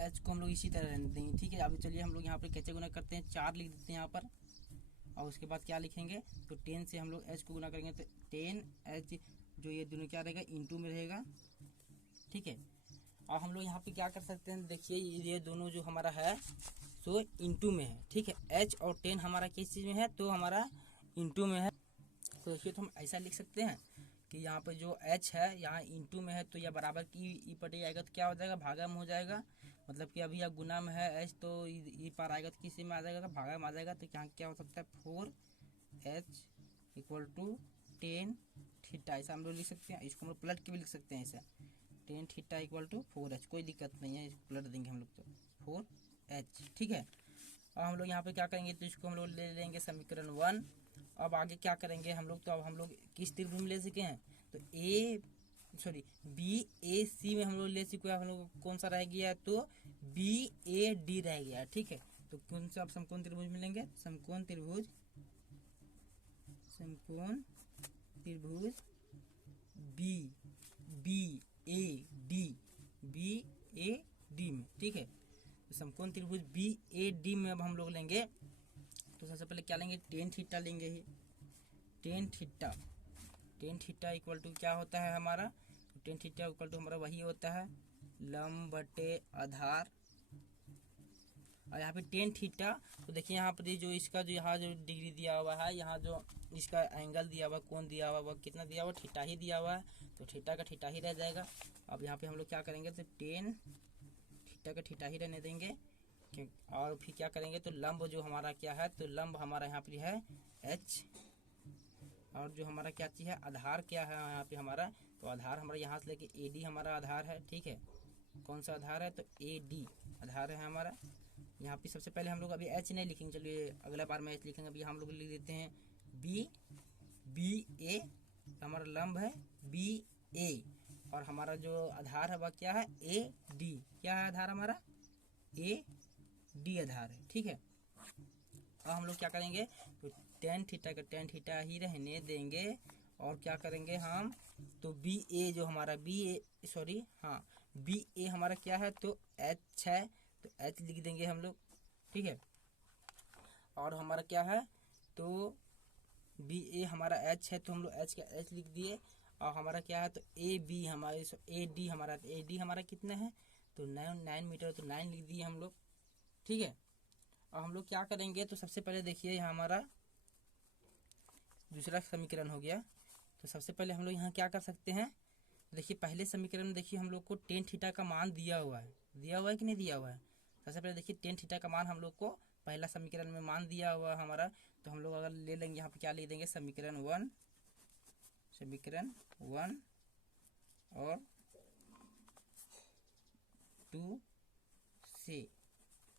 h को हम लोग इसी तरह रहने देंगे। ठीक है, अभी चलिए हम लोग यहाँ पर कैसे गुना करते हैं, 4 लिख देते हैं यहाँ पर, और उसके बाद क्या लिखेंगे तो 10 से हम लोग h को गुना करेंगे तो 10h जो ये दोनों क्या रहेगा इंटू में रहेगा। ठीक है, और हम लोग यहाँ पे क्या कर सकते हैं देखिए ये दोनों जो हमारा है सो इंटू में है। ठीक है, h और 10 हमारा किस चीज़ में है तो हमारा इंटू में है। तो देखिए तो हम ऐसा लिख सकते हैं कि यहाँ पर जो h है यहाँ इंटू में है तो यह बराबर की ई पटे आएगा तो क्या हो जाएगा भागा में हो जाएगा, मतलब कि अभी यह गुना में है h तो ई पार आएगा तो किसी में आ जाएगा तो भागा में आ जाएगा। तो यहाँ क्या हो सकता है 4h इक्वल टू 10 थीटा, ऐसा हम लोग लिख सकते हैं। इसको हम लोग पलट के भी लिख सकते हैं ऐसा 10 थीटा इक्वल टू 4h, कोई दिक्कत नहीं है, इसको पलट देंगे हम लोग तो 4h। ठीक है, और हम लोग यहाँ पे क्या करेंगे तो इसको हम लोग ले लेंगे समीकरण 1। अब आगे क्या करेंगे हम लोग तो अब हम लोग किस त्रिभुज में ले सके हैं तो BAC में हम लोग ले चुके हैं, हम लोग कौन सा रह गया तो BAD रह गया। ठीक है, तो कौन सा आप समकोण त्रिभुज मिलेंगे, समकोण त्रिभुज BAD में। ठीक है, तो समकोण त्रिभुज BAD में अब हम लोग लेंगे तो सबसे पहले क्या लेंगे 10 थीटा लेंगे ही, 10 थीटा इक्वल टू क्या होता है हमारा तो 10 थीटा इक्वल टू हमारा वही होता है लंब बटे आधार। और यहाँ पे 10 थीटा तो देखिए यहाँ पर जो इसका जो यहाँ जो डिग्री दिया हुआ है, यहाँ जो इसका एंगल दिया हुआ कोण दिया हुआ वह कितना दिया हुआ थीटा ही दिया हुआ है, तो थीटा का थीटा ही रह जाएगा। अब यहाँ पे हम लोग क्या करेंगे तो 10 थीटा का थीटा ही रहने देंगे, और फिर क्या करेंगे तो लंब जो हमारा क्या है तो लंब हमारा यहाँ पे है h, और जो हमारा क्या चीज़ है आधार क्या है यहाँ पे हमारा तो आधार हमारा यहाँ से लेके AD हमारा आधार है। ठीक है, कौन सा आधार है तो AD आधार है हमारा। यहाँ पे सबसे पहले हम लोग अभी h नहीं लिखेंगे, चलिए अगला बार में h लिखेंगे, अभी हम लोग लिख देते हैं BA हमारा लंब है BA, और हमारा जो आधार है वह क्या है AD, क्या है आधार हमारा AD आधार है। ठीक है, अब हम लोग क्या करेंगे तो 10 थीटा का 10 थीटा ही रहने देंगे, और क्या करेंगे हम तो BA जो हमारा BA हमारा क्या है तो h है तो h लिख देंगे हम लोग। ठीक है, और हमारा क्या है तो BA हमारा h है तो हम लोग h का h लिख दिए, और हमारा क्या है तो AB हमारे AD हमारा कितना है तो 9 मीटर तो 9 लिख दिए हम लोग। ठीक है, और हम लोग क्या करेंगे तो सबसे पहले देखिए यहाँ हमारा दूसरा समीकरण हो गया। तो सबसे पहले हम लोग यहाँ क्या कर सकते हैं देखिए पहले समीकरण में देखिए हम लोग को 10 थीटा का मान दिया हुआ है कि नहीं दिया हुआ है। सबसे पहले देखिए 10 थीटा का मान हम लोग को पहला समीकरण में मान दिया हुआ है हमारा, तो हम लोग अगर ले लेंगे यहाँ पे क्या ले देंगे समीकरण 1 और 2 से।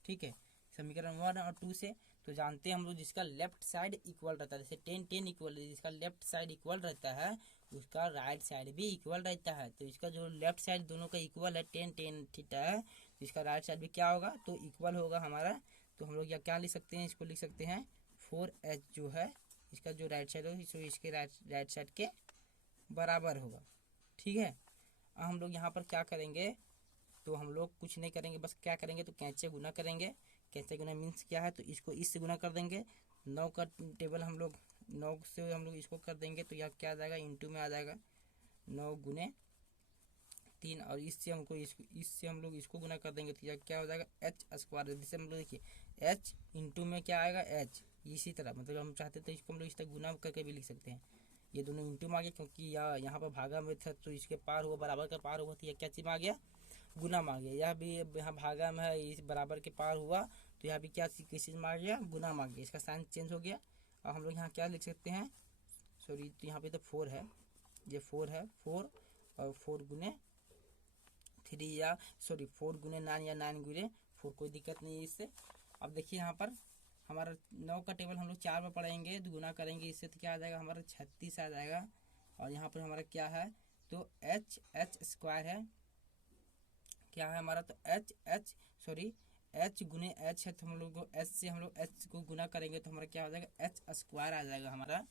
ठीक है, समीकरण 1 और 2 से तो जानते हैं हम लोग जिसका लेफ्ट साइड इक्वल रहता है, जैसे 10 इक्वल, जिसका लेफ्ट साइड इक्वल रहता है उसका राइट साइड भी इक्वल रहता है। तो इसका जो लेफ्ट साइड दोनों का इक्वल है 10 थीटा है, तो इसका राइट साइड भी क्या होगा तो इक्वल होगा हमारा। तो हम लोग क्या लिख सकते हैं, इसको लिख सकते हैं 4h जो है इसका जो राइट साइड होगा इसके राइट साइड के बराबर होगा। ठीक है, अब हम लोग यहाँ पर क्या करेंगे तो हम लोग कुछ नहीं करेंगे, बस क्या करेंगे तो कैंचे गुना करेंगे। कैंचे गुना मीन्स क्या है तो इसको इससे गुना कर देंगे, 9 का टेबल हम लोग 9 से हम लोग इसको कर देंगे तो यह क्या आ जाएगा, इंटू में आ जाएगा 9 गुने 3, और इससे हम लोग इसको गुना कर देंगे तो यह क्या हो जाएगा एच स्क्वायर। जिससे हम लोग देखिए एच इंटू में क्या आएगा एच, इसी तरह मतलब हम चाहते तो इसको हम लोग इस तरह गुना करके भी लिख सकते हैं। ये दोनों इंटू में आ गया क्योंकि यहाँ पर भागा में था तो इसके पार हुआ, बराबर का पार हुआ तो यह क्या चीज में आ गया, गुना में आ गया। यह भी यहाँ भागा में है, इस बराबर के पार हुआ तो यहाँ भी क्या किस चीज में आ गया, गुना में आ गया। इसका साइन चेंज हो गया। और हम लोग यहाँ क्या लिख सकते हैं, सॉरी तो यहाँ पे तो 4 है, ये 4 है, 4 और 4 गुने 3 या सॉरी 4 गुने 9 या 9 गुने 4, कोई दिक्कत नहीं है इससे। अब देखिए यहाँ पर हमारा 9 का टेबल हम लोग 4 में पढ़ेंगे तो गुना करेंगे इससे तो क्या आ जाएगा हमारा 36 आ जाएगा। और यहाँ पर हमारा क्या है तो एच स्क्वायर है, क्या है हमारा तो एच गुने एच है तो हम लोग एच से हम लोग एच को गुना करेंगे तो हमारा क्या हो जाएगा एच स्क्वायर आ जाएगा हमारा।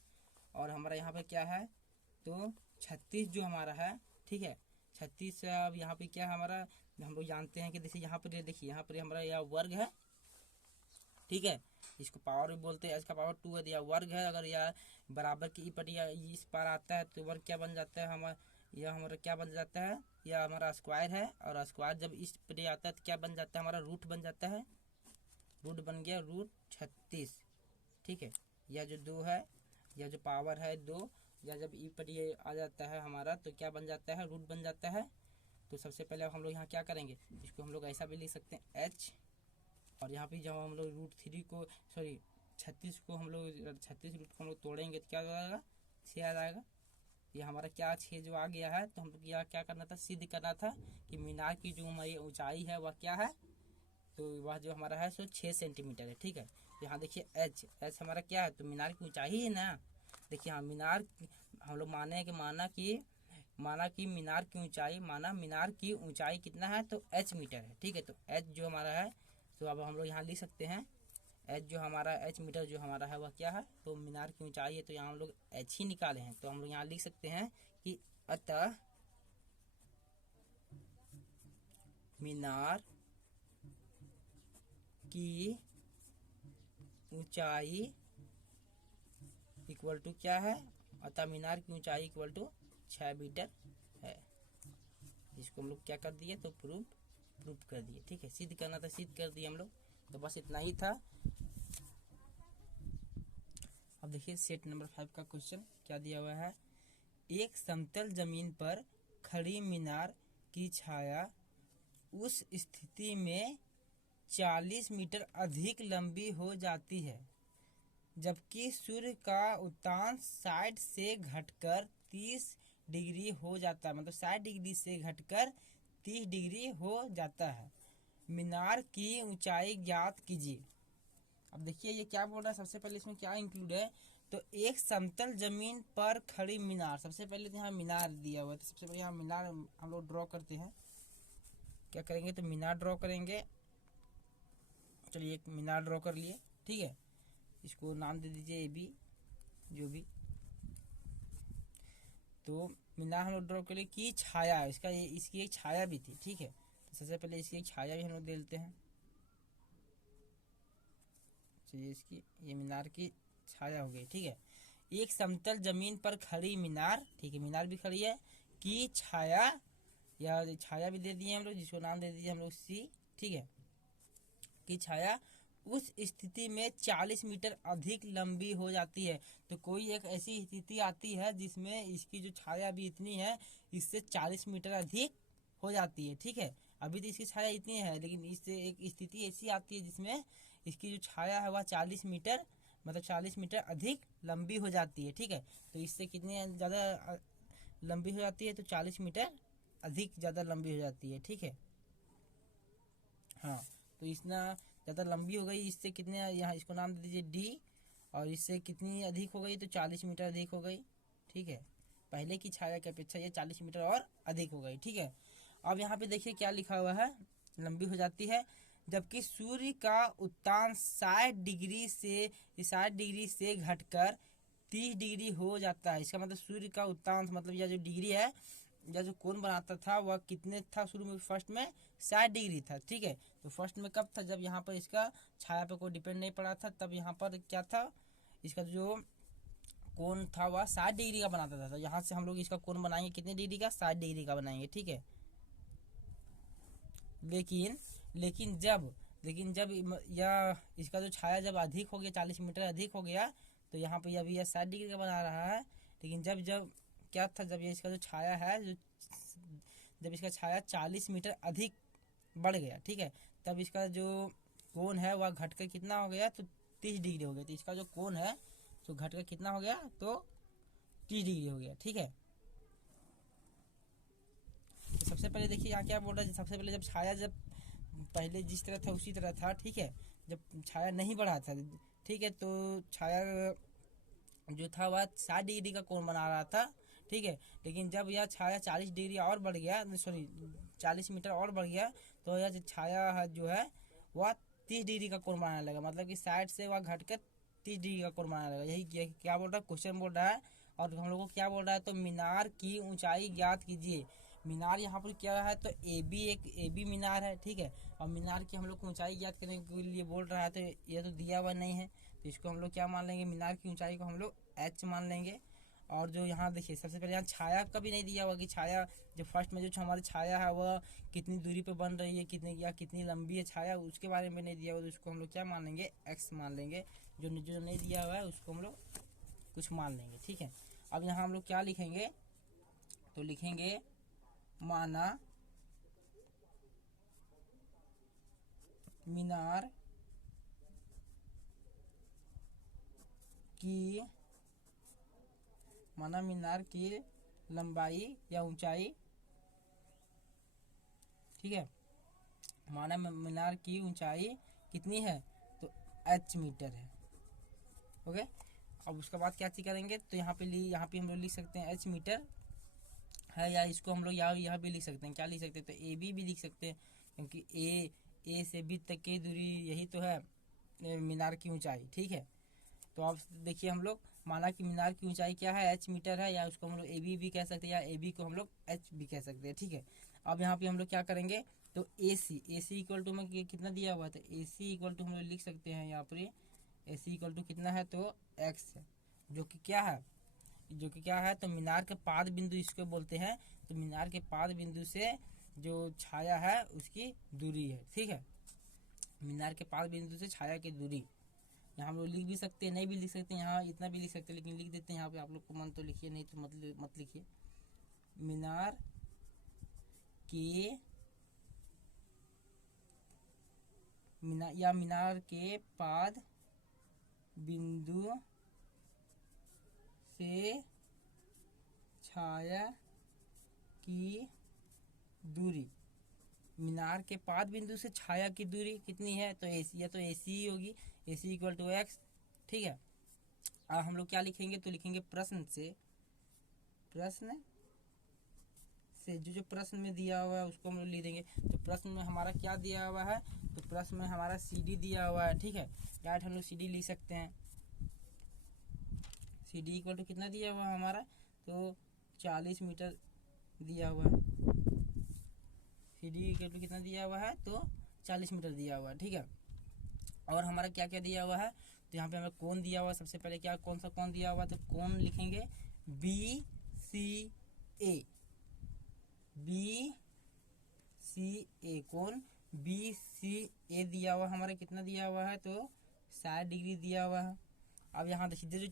और हमारा यहाँ पे क्या है तो 36 जो हमारा है, ठीक है 36। अब यहाँ पे क्या है हमारा, हम लोग जानते हैं कि जैसे यहाँ पर देखिए यहाँ पर हमारा यह वर्ग है, ठीक है इसको पावर भी बोलते हैं, इसका पावर 2 है, यह वर्ग है। अगर यह बराबर की ई पटी इस पार आता है तो वर्ग क्या बन जाता है हमारा, यह हमारा क्या बन जाता है, यह हमारा स्क्वायर है। और स्क्वायर जब इस पटी आता है तो क्या बन जाता है हमारा, रूट बन जाता है, रूट बन गया रूट 36, ठीक है। यह जो 2 है, यह जो पावर है 2, या जब ई पर ये आ जाता है हमारा तो क्या बन जाता है, रूट बन जाता है। तो सबसे पहले हम लोग यहाँ क्या करेंगे, इसको हम लोग ऐसा भी लिख सकते हैं एच, और यहाँ पे जब हम लोग रूट 3 को सॉरी 36 को हम लोग 36 रूट को हम लोग तोड़ेंगे तो क्या आएगा 6 आ जाएगा। ये हमारा क्या 6 जो आ गया है तो हम लोग क्या करना था, सिद्ध करना था कि मीनार की जो हमारी ऊंचाई है वह क्या है, तो वह जो हमारा है सो 6 सेंटीमीटर है, ठीक है। यहाँ देखिए एच हमारा क्या है तो मीनार की ऊंचाई है ना। देखिए हाँ मीनार हम लोग माना कि मीनार की ऊंचाई, माना मीनार की ऊंचाई कितना है तो h मीटर है, ठीक है। तो h जो हमारा है तो अब हम लोग यहाँ लिख सकते हैं h जो हमारा h मीटर जो हमारा है वह क्या है तो मीनार की ऊंचाई है, तो यहाँ हम लोग h ही निकाले हैं। तो हम लोग यहाँ लिख सकते हैं कि अतः मीनार की ऊंचाई इक्वल टू क्या है, अतः मीनार की ऊंचाई इक्वल टू 6 मीटर है। इसको हम लोग क्या कर दिए तो प्रूफ कर दिए, ठीक है। सिद्ध करना था, सिद्ध कर दिए हम लोग, तो बस इतना ही था। अब देखिए सेट नंबर 5 का क्वेश्चन क्या दिया हुआ है, एक समतल जमीन पर खड़ी मीनार की छाया उस स्थिति में 40 मीटर अधिक लंबी हो जाती है जबकि सूर्य का उत्तांश 60 से घटकर 30 डिग्री हो जाता है, मतलब 60 डिग्री से घटकर 30 डिग्री हो जाता है। मीनार की ऊंचाई ज्ञात कीजिए। अब देखिए ये क्या बोल रहा है, सबसे पहले इसमें क्या इंक्लूड है तो एक समतल जमीन पर खड़ी मीनार। सबसे पहले तो यहाँ मीनार दिया हुआ है तो सबसे पहले यहाँ मीनार हम लोग ड्रॉ करते हैं। क्या करेंगे तो मीनार ड्रॉ करेंगे। चलिए एक मीनार ड्रॉ कर लिए, ठीक है। इसको नाम दे दीजिए AB जो भी। तो मीनार हम लोग ड्रॉ कर लिए की छाया, इसकी एक छाया भी थी, ठीक है। तो सबसे पहले इसकी एक छाया भी हम लोग दे देते हैं। चलिए इसकी ये मीनार की छाया हो गई, ठीक है। एक समतल जमीन पर खड़ी मीनार, ठीक है मीनार भी खड़ी है, की छाया या छाया भी दे दिए हम लोग, जिसको नाम दे दीजिए हम लोग C, ठीक है। की छाया उस स्थिति में 40 मीटर अधिक लंबी हो जाती है। तो कोई एक ऐसी स्थिति आती है जिसमें इसकी जो छाया भी इतनी है, इससे 40 मीटर अधिक हो जाती है, ठीक है। अभी तो इसकी छाया इतनी है लेकिन इससे एक स्थिति ऐसी आती है जिसमें इसकी जो छाया है वह 40 मीटर मतलब 40 मीटर अधिक लंबी हो जाती है, ठीक है। तो इससे कितनी ज़्यादा लंबी हो जाती है तो 40 मीटर अधिक ज़्यादा लंबी हो जाती है, ठीक है। हाँ तो इतना ज़्यादा लंबी हो गई, इससे कितने यहाँ इसको नाम दे दीजिए D, और इससे कितनी अधिक हो गई तो 40 मीटर अधिक हो गई, ठीक है। पहले की छाया की अपेक्षा ये 40 मीटर और अधिक हो गई, ठीक है। अब यहाँ पे देखिए क्या लिखा हुआ है, लंबी हो जाती है जबकि सूर्य का उत्तांश 60 डिग्री से घटकर 30 डिग्री हो जाता है। इसका मतलब सूर्य का उत्तांश मतलब यह जो डिग्री है या जो कोण बनाता था वह कितने था, शुरू में फर्स्ट में 60 डिग्री था, ठीक है। तो फर्स्ट में कब था, जब यहाँ पर इसका छाया पे कोई डिपेंड नहीं पड़ा था, तब यहाँ पर क्या था, इसका जो कोण था वह 60 डिग्री का बनाता था। तो यहाँ से हम लोग इसका कोण बनाएंगे कितने डिग्री का, 60 डिग्री का बनाएंगे, ठीक है। लेकिन जब यह इसका जो छाया जब अधिक हो गया, 40 मीटर अधिक हो गया, तो यहाँ पे अभी यह 60 डिग्री का बना रहा है। लेकिन जब क्या था, जब ये इसका जो छाया है, जब इसका छाया 40 मीटर अधिक बढ़ गया, ठीक है, तब इसका जो कोण है वह घटकर कितना हो गया, तो 30 डिग्री हो गया। तो इसका जो कोण है तो घटकर कितना हो गया, तो 30 डिग्री हो गया, ठीक है। तो सबसे पहले देखिए यहाँ क्या बोल रहा है, सबसे पहले जब छाया जब पहले जिस तरह था उसी तरह था, ठीक है। जब छाया नहीं बढ़ा था, ठीक है, तो छाया जो था वह 60 डिग्री का कोण बना रहा था, ठीक है। लेकिन जब यह छाया 40 डिग्री और बढ़ गया, सॉरी 40 मीटर और बढ़ गया, तो यह छाया जो है वह 30 डिग्री का कोण बनाने लगा। मतलब कि 60 से वह घटकर 30 डिग्री का कोण बनाने लगा। यही क्या बोल रहा है, क्वेश्चन बोल रहा है। और हम लोग को क्या बोल रहा है, तो मीनार की ऊंचाई ज्ञात कीजिए। मीनार यहाँ पर क्या है, तो ए बी मीनार है, ठीक है। और मीनार की हम लोग को ऊंचाई ज्ञात करने के लिए बोल रहा है, तो ये तो दिया हुआ नहीं है, तो इसको हम लोग क्या मान लेंगे, मीनार की ऊंचाई को हम लोग h मान लेंगे। और जो यहाँ देखिए सबसे पहले यहाँ छाया का भी नहीं दिया हुआ कि छाया जो फर्स्ट में जो हमारी छाया है वह कितनी दूरी पे बन रही है, कितनी लंबी है छाया, उसके बारे में नहीं दिया हुआ, तो उसको हम लोग क्या मान लेंगे, x मान लेंगे। जो नहीं दिया हुआ है उसको हम लोग कुछ मान लेंगे, ठीक है। अब यहाँ हम लोग क्या लिखेंगे, तो लिखेंगे माना मीनार की लंबाई या ऊंचाई, ठीक है। माना मीनार की ऊंचाई कितनी है, तो h मीटर है, ओके। अब उसके बाद क्या चीज करेंगे, तो यहाँ पे हम लोग लिख सकते हैं h मीटर है, या इसको हम लोग यहाँ भी लिख सकते हैं, क्या लिख सकते हैं, तो ए बी भी लिख सकते हैं, क्योंकि ए से बी तक की दूरी यही तो है मीनार की ऊंचाई, ठीक है। तो अब देखिए हम लोग माना कि मीनार की ऊंचाई क्या है, h मीटर है, या उसको हम लोग ए बी भी कह सकते हैं, या ए बी को हम लोग h भी कह सकते हैं, ठीक है। अब यहाँ पे हम लोग क्या करेंगे, तो ए सी इक्वल टू में कितना दिया हुआ है, तो ए सी इक्वल टू हम लोग लिख सकते हैं यहाँ पर, ए सी इक्वल टू कितना है, तो x है, जो कि क्या है, तो मीनार के पाद बिंदु इसको बोलते हैं। तो मीनार के पाद बिंदु से जो छाया है उसकी दूरी है, ठीक है। मीनार के पाद बिंदु से छाया की दूरी यहाँ हम लोग लिख भी सकते हैं, नहीं भी लिख सकते हैं, यहाँ इतना भी लिख सकते हैं, लेकिन लिख देते हैं यहाँ पे। आप लोग को मन तो लिखिए, नहीं तो मत लिखिए। मीनार के पाद बिंदु से छाया की दूरी, मीनार के पाद बिंदु से छाया की दूरी कितनी है, तो AC, या तो AC ही होगी, AC इक्वल टू x, ठीक है। अब हम लोग क्या लिखेंगे, तो लिखेंगे प्रश्न से जो प्रश्न में दिया हुआ है उसको हम लोग लिख देंगे। तो प्रश्न में हमारा क्या दिया हुआ है, तो प्रश्न में हमारा CD दिया हुआ है, ठीक है। डायरेक्ट हम लोग CD लिख सकते हैं। CD इक्वल टू कितना दिया हुआ है हमारा, तो 40 मीटर दिया हुआ है। CD इक्वल टू कितना दिया हुआ है, तो 40 मीटर दिया हुआ है, ठीक है। और हमारा क्या क्या दिया हुआ है, तो यहाँ पे हमें कोण दिया हुआ है। सबसे पहले क्या कौन सा कोण दिया हुआ है, तो कोण लिखेंगे BCA, कोण BCA दिया हुआ हमारा, कितना दिया हुआ है, तो 60 डिग्री दिया हुआ है। अब यहाँ देखिए जो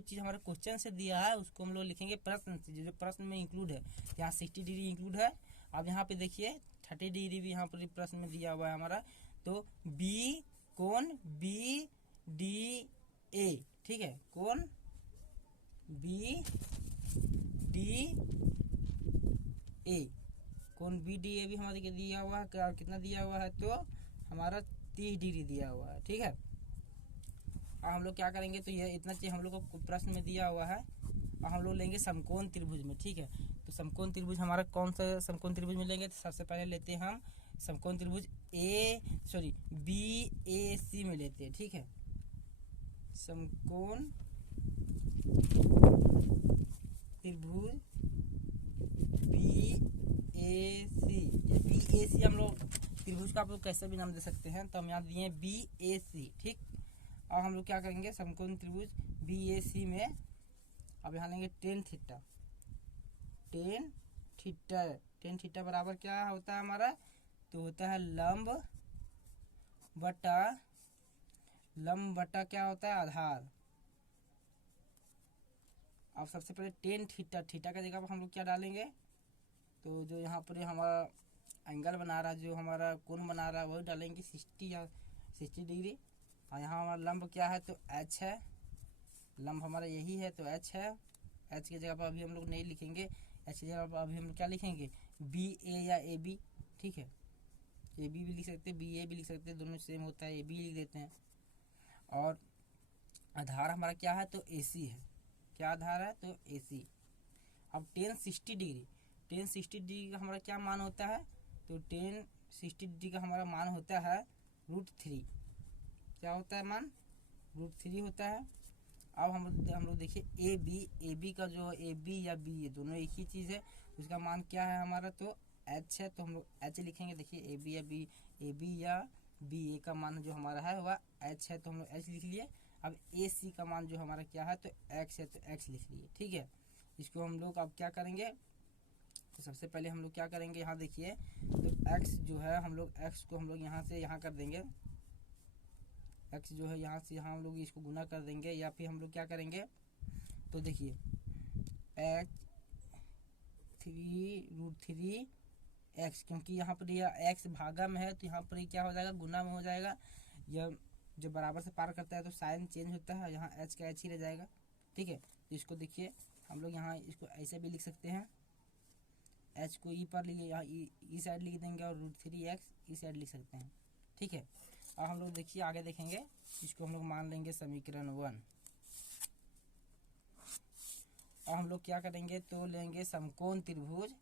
चीज़ हमारे क्वेश्चन से दिया है उसको हम लोग लिखेंगे प्रश्न से, जो प्रश्न में इंक्लूड है। यहाँ 60 डिग्री इंक्लूड है। अब यहाँ पे देखिए 30 डिग्री भी यहाँ पर प्रश्न में दिया हुआ है हमारा, तो कोण BDA, ठीक है, कोण BDA भी हमारे दिया हुआ है, कितना दिया हुआ है, तो हमारा 30 डिग्री दिया हुआ है, ठीक है। अब हम लोग क्या करेंगे, तो ये इतना चीज हम लोग को प्रश्न में दिया हुआ है। अब हम लोग लेंगे समकोण त्रिभुज में, ठीक है। तो समकोण त्रिभुज हमारा कौन सा समकोण त्रिभुज में लेंगे, तो सबसे पहले लेते हैं हम समकोण त्रिभुज BAC में लेते हैं, ठीक है। समकोण त्रिभुज BAC हम लोग त्रिभुज का आप लोग कैसे भी नाम दे सकते हैं, तो हम यहाँ दिए BAC, ठीक। अब हम लोग क्या करेंगे, समकोण त्रिभुज BAC में अब यहाँ लेंगे टेन थीटा। टेन थीटा बराबर क्या होता है हमारा, तो होता है लंब बटा क्या होता है, आधार। अब सबसे पहले टेन थीटा का जगह पर हम लोग क्या डालेंगे, तो जो यहाँ पर हमारा एंगल बना रहा है, जो हमारा कोण बना रहा है, वही डालेंगे 60 डिग्री। और यहाँ हमारा लंब क्या है, तो H है, लंब हमारा यही है, तो H है। H की जगह पर अभी हम लोग नहीं लिखेंगे, H की जगह पर अभी हम लोग क्या लिखेंगे, BA या AB, ठीक है। AB भी लिख सकते हैं, BA भी लिख सकते हैं, दोनों सेम होता है, AB लिख देते हैं। और आधार हमारा क्या है, तो AC है। क्या आधार है, तो AC। अब 1060 डिग्री का हमारा क्या मान होता है, तो 1060 डिग्री का हमारा मान होता है √3। क्या होता है मान, √3 होता है। अब हम लोग देखिए AB का जो AB या BA दोनों एक ही चीज़ है, उसका मान क्या है हमारा, तो H है, तो हम लोग H लिखेंगे। देखिए AB या BA का मान जो हमारा है वह H है, तो हम लोग H लिख लिए। अब AC का मान जो हमारा क्या है, तो X है, तो X लिख लिए, ठीक है। इसको हम लोग अब क्या करेंगे, तो सबसे पहले हम लोग क्या करेंगे, यहाँ देखिए, तो X जो है हम लोग X को हम लोग यहाँ से यहाँ कर देंगे, X जो है यहाँ से यहाँ हम लोग इसको गुना कर देंगे, या फिर हम लोग क्या करेंगे, तो देखिए √3x, क्योंकि यहाँ पर यह x भागा में है, तो यहाँ पर क्या हो जाएगा, गुना में हो जाएगा। यह जब बराबर से पार करता है तो साइन चेंज होता है, यहाँ h का h ही रह जाएगा, ठीक है। तो इसको देखिए हम लोग यहाँ इसको ऐसे भी लिख सकते हैं, h को e पर लिए यहाँ ई साइड लिख देंगे, और √3x ई साइड लिख सकते हैं, ठीक है। अब हम लोग देखिए आगे देखेंगे, इसको हम लोग मान लेंगे समीकरण 1। अब हम लोग क्या करेंगे, तो लेंगे समकोण त्रिभुज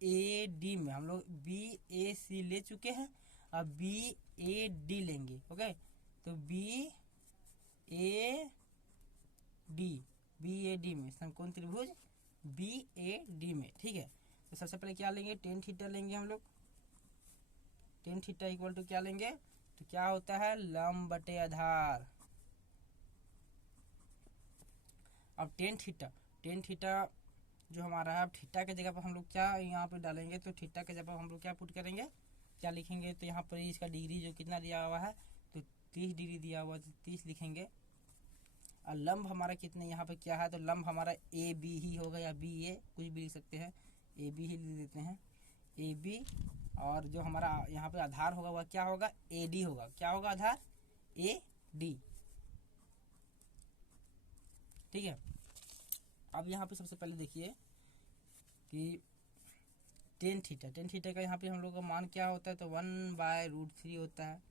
BAD में हम लोग BAC ले चुके हैं, अब BAD लेंगे, ओके। तो BAD में समकोण त्रिभुज BAD में, ठीक है। तो सबसे पहले क्या लेंगे, टेन थीटा लेंगे हम लोग। टेन थीटा इक्वल टू क्या लेंगे, तो क्या होता है, लंब बटे आधार। अब टेन थीटा जो हमारा है, अब थीटा के जगह पर हम लोग क्या यहाँ पे डालेंगे, तो थीटा के जगह पर हम लोग क्या पुट करेंगे, क्या लिखेंगे, तो यहाँ पर इसका डिग्री जो कितना दिया हुआ है, तो 30 डिग्री दिया हुआ है, तो 30 लिखेंगे। और लंब हमारा कितने यहाँ पे क्या है, तो लंब हमारा AB ही होगा, या BA कुछ भी लिख सकते हैं, AB ही लिख देते हैं, AB। और जो हमारा यहाँ पे आधार होगा वह क्या होगा, AD होगा। क्या होगा आधार, AD, ठीक है। अब यहाँ पे सबसे पहले देखिए कि टेन थीटा का यहाँ पे हम लोग का मान क्या होता है, तो 1/√3 होता है,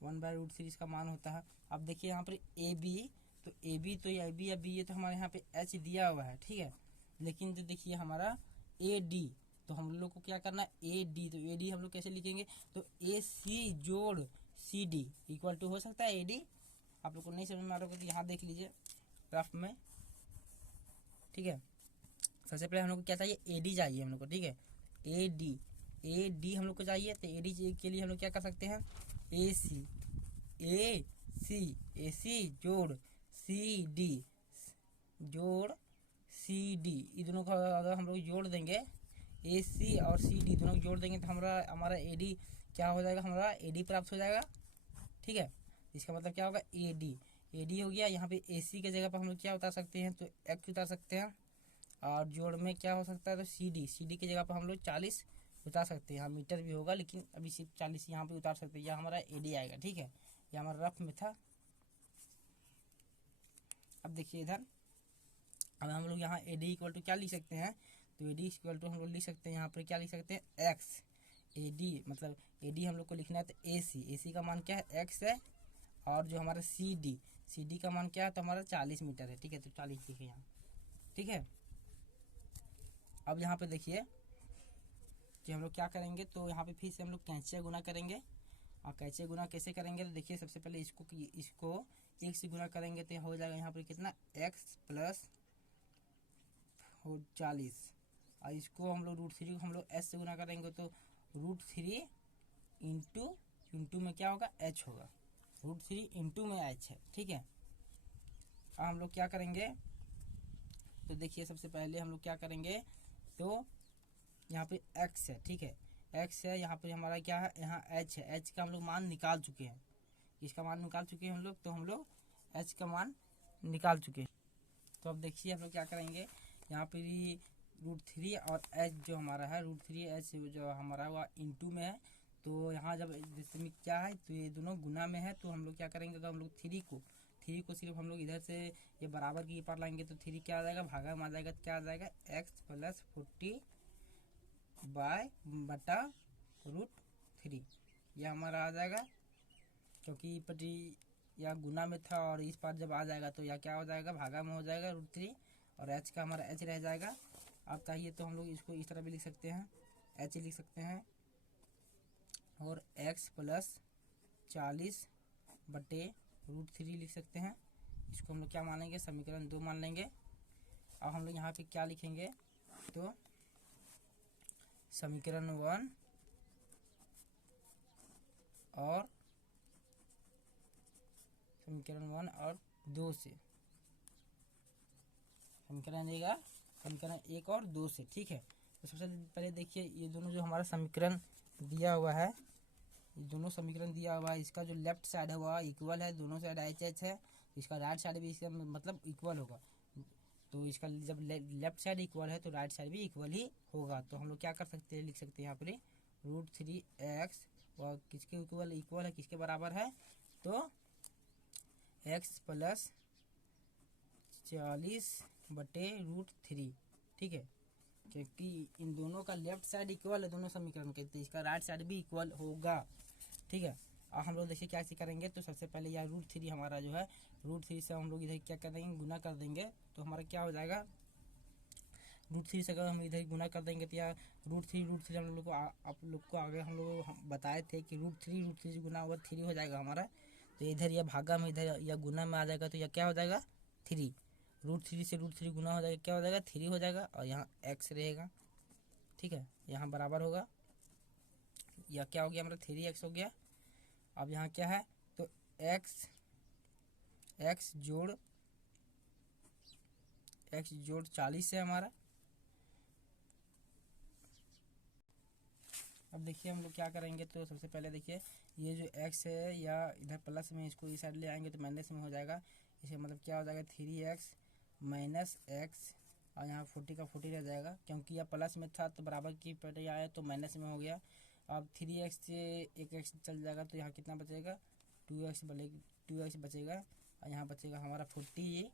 1/√3 इसका मान होता है। अब देखिए यहाँ पर AB, तो AB तो या BA तो हमारे यहाँ पे H दिया हुआ है, ठीक है। लेकिन जो देखिए हमारा AD, तो हम लोग को क्या करना है, AD, तो AD हम लोग कैसे लिखेंगे, तो AC जोड़ CD इक्वल टू हो सकता है AD। आप लोग को नहीं समझ में आ रहा होगा तो यहाँ देख लीजिए रफ में, ठीक है। सबसे पहले हम लोग को क्या चाहिए, AD चाहिए हम लोग को, ठीक है। AD हम लोग को चाहिए, तो AD के लिए हम लोग क्या कर सकते हैं, AC जोड़ CD ये दोनों का अगर हम लोग जोड़ देंगे, AC और CD दोनों जोड़ देंगे, तो हमारा AD क्या हो जाएगा, हमारा AD प्राप्त हो जाएगा, ठीक है। इसका मतलब क्या होगा, AD हो गया। यहाँ पे AC के जगह पर हम लोग क्या उतार सकते हैं, तो X उतार सकते हैं, और जोड़ में क्या हो सकता है, तो CD की जगह पर हम लोग 40 उतार सकते हैं। यहाँ मीटर भी होगा, लेकिन अभी सिर्फ 40 यहाँ पे उतार सकते हैं, यह हमारा AD आएगा, ठीक है। यह हमारा रफ में था। अब देखिए इधर, अब हम लोग यहाँ AD इक्वल टू क्या लिख सकते हैं, तो AD इक्वल टू हम लोग लिख सकते हैं, यहाँ पर क्या लिख सकते हैं, X। AD मतलब AD हम लोग को लिखना है, तो AC का मान क्या है, X है। और जो हमारा CD का मान क्या है, तो हमारा 40 मीटर है, ठीक है। तो 40 लिखे यहाँ, ठीक है। अब यहाँ पे देखिए कि हम लोग क्या करेंगे, तो यहाँ पे फिर से हम लोग कैंचिया गुना करेंगे। और कैंचिया गुना कैसे करेंगे, तो देखिए सबसे पहले इसको 1 से गुना करेंगे, तो हो जाएगा यहाँ पे कितना, X प्लस 40। और इसको हम लोग √3 को हम लोग S से गुना करेंगे, तो √3 इंटू इंटू में क्या होगा, एच होगा, √3 इंटू में एच है, ठीक है। अब हम लोग क्या करेंगे, तो देखिए सबसे पहले हम लोग क्या करेंगे, तो यहाँ पे x है, ठीक है, x है, यहाँ पे हमारा क्या है, यहाँ h है, h का हम लोग मान निकाल चुके हैं, इसका मान निकाल चुके हैं हम लोग, तो हम लोग h का मान निकाल चुके हैं। तो अब देखिए हम लोग क्या करेंगे, यहाँ पे √3 और h जो हमारा है, √3 h जो हमारा हुआ इंटू में है, तो यहाँ जब इसमें क्या है, तो ये दोनों गुना में है, तो हम लोग क्या करेंगे, अगर हम लोग थ्री को सिर्फ हम लोग इधर से ये बराबर की पार लाएंगे, तो 3 क्या आ जाएगा, भागा में आ जाएगा, क्या आ जाएगा, x + 40 बटा √3, ये हमारा आ जाएगा, क्योंकि पटी या गुना में था और इस पार जब आ जाएगा तो यह क्या हो जाएगा, भागा में हो जाएगा √3, और h का हमारा h रह जाएगा। अब चाहिए तो हम लोग इसको इस तरह भी लिख सकते हैं, h लिख सकते हैं, और x + 40 बटे √3 लिख सकते हैं। इसको हम लोग क्या मान लेंगे, समीकरण 2 मान लेंगे। अब हम लोग यहाँ पे क्या लिखेंगे, तो समीकरण 1 और समीकरण 1 और 2 से, समीकरण 1 और 2 से, ठीक है। तो सबसे पहले देखिए ये दोनों जो हमारा समीकरण दिया हुआ है, ये दोनों समीकरण दिया हुआ है, इसका जो लेफ्ट साइड है वह इक्वल है, दोनों साइड एच है, इसका राइट साइड भी इसका मतलब इक्वल होगा, तो इसका जब लेफ्ट साइड इक्वल है तो राइट साइड भी इक्वल ही होगा। तो हम लोग क्या कर सकते हैं, लिख सकते हैं यहाँ पर √3x, और किसके इक्वल है, किसके बराबर है, तो x + 40 बटे √3, ठीक है, क्योंकि इन दोनों का लेफ्ट साइड इक्वल है दोनों समीकरण के, तो इसका राइट साइड भी इक्वल होगा, ठीक है। और हम लोग देखिए क्या करेंगे, तो सबसे पहले यार √3 हमारा जो है, √3 से हम लोग इधर क्या कर देंगे, गुना कर देंगे, तो हमारा क्या हो जाएगा, √3 से अगर हम इधर गुना कर देंगे तो यार √3 हम लोग को आप लोग को आगे हम लोग बताए थे कि √3 से गुना हुआ 3 हो जाएगा हमारा, तो इधर या भागा में इधर या गुना में आ जाएगा, तो यह क्या हो जाएगा 3, √3 से √3 गुना हो जाएगा, क्या हो जाएगा 3 हो जाएगा, और यहाँ x रहेगा, ठीक है, यहाँ बराबर होगा, यह क्या हो गया हमारा 3x हो गया। अब यहाँ क्या है, तो x जोड़ 40 है हमारा। अब देखिए हम लोग क्या करेंगे, तो सबसे पहले देखिए ये जो x है या इधर प्लस में, इसको इस साइड ले आएंगे तो माइनस में हो जाएगा, इसका मतलब क्या हो जाएगा 3x - x, और यहाँ 40 का 40 रह जाएगा, क्योंकि यह प्लस में था तो बराबर की पटे आया तो माइनस में हो गया। अब 3x से एक x चल जाएगा, तो यहाँ कितना बचेगा 2x बचेगा, और यहाँ बचेगा हमारा 40।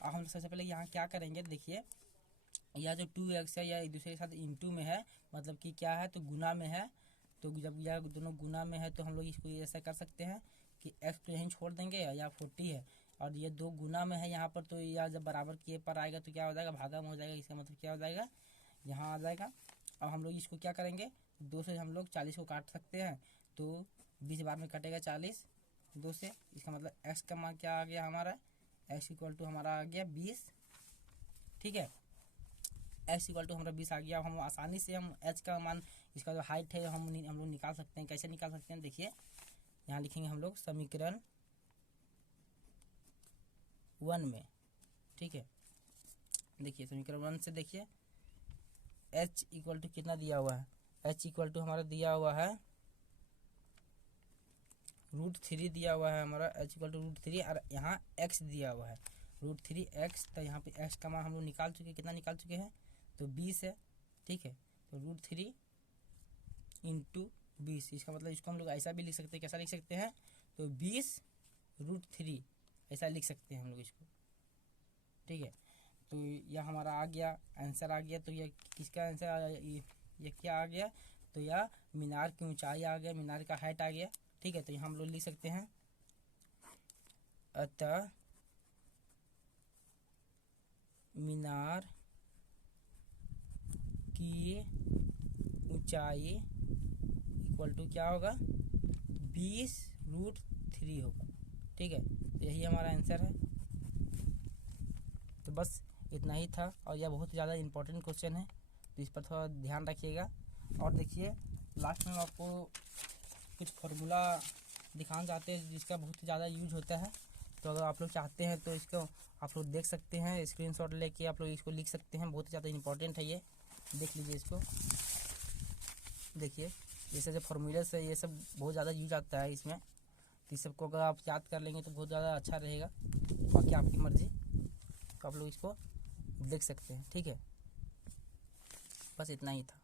अब हम सबसे पहले यहाँ क्या करेंगे, देखिए यह जो 2x है यह दूसरे के साथ इंटू में है, मतलब कि क्या है, तो गुना में है, तो जब यह दोनों गुना में है तो हम लोग इसको ऐसा कर सकते हैं कि x तो यहीं छोड़ देंगे, या 40 है और ये 2 गुना में है यहाँ पर, तो यह जब बराबर किए पर आएगा तो क्या हो जाएगा, भागा में हो जाएगा, इसका मतलब क्या हो जाएगा, यहाँ आ जाएगा। अब हम लोग इसको क्या करेंगे, 2 से हम लोग 40 को काट सकते हैं, तो 20 बार में कटेगा 40 2 से, इसका मतलब x का मान क्या आ गया हमारा, x = हमारा आ गया 20, ठीक है, x = हमारा 20 आ गया। हम आसानी से हम h का मान, इसका जो हाइट है हम लोग निकाल सकते हैं, कैसे निकाल सकते हैं, देखिए यहाँ लिखेंगे हम लोग समीकरण 1 में, ठीक है, देखिए समीकरण 1 से देखिए h = कितना दिया हुआ है, h = हमारा दिया हुआ है √3 दिया हुआ है हमारा, h = √3, और यहाँ x दिया हुआ है √3x, तो यहाँ पे x का मान हम लोग निकाल चुके हैं, कितना निकाल चुके हैं, तो 20 है, ठीक है, तो √3 × 20, इसका मतलब इसको हम लोग ऐसा भी लिख सकते हैं, कैसा लिख सकते हैं, तो 20 √3 ऐसा लिख सकते हैं हम लोग इसको, ठीक है। तो यह हमारा आ गया, आंसर आ गया, तो यह किसका आंसर, ये क्या आ गया, तो यह मीनार की ऊंचाई आ गया, मीनार का हाइट आ गया, ठीक है। तो यहाँ हम लोग लिख सकते हैं, अतः मीनार की ऊंचाई = क्या होगा 20 √3 होगा, ठीक है, तो यही हमारा आंसर है। तो बस इतना ही था, और यह बहुत ज़्यादा इम्पोर्टेंट क्वेश्चन है, तो इस पर थोड़ा ध्यान रखिएगा। और देखिए लास्ट में आपको कुछ फार्मूला दिखाना चाहते हैं जिसका बहुत ही ज़्यादा यूज होता है। तो अगर आप लोग चाहते हैं तो इसको आप लोग देख सकते हैं, स्क्रीनशॉट लेके आप लोग इसको लिख सकते हैं। बहुत ही ज़्यादा इंपॉर्टेंट है ये, देख लीजिए इसको। देखिए ये सब जो फार्मूले से ये सब बहुत ज़्यादा यूज आता है इसमें। तो इस सबको अगर आप याद कर लेंगे तो बहुत ज़्यादा अच्छा रहेगा। बाकी आपकी मर्ज़ी, तो आप लोग इसको देख सकते हैं। ठीक है, बस इतना ही था।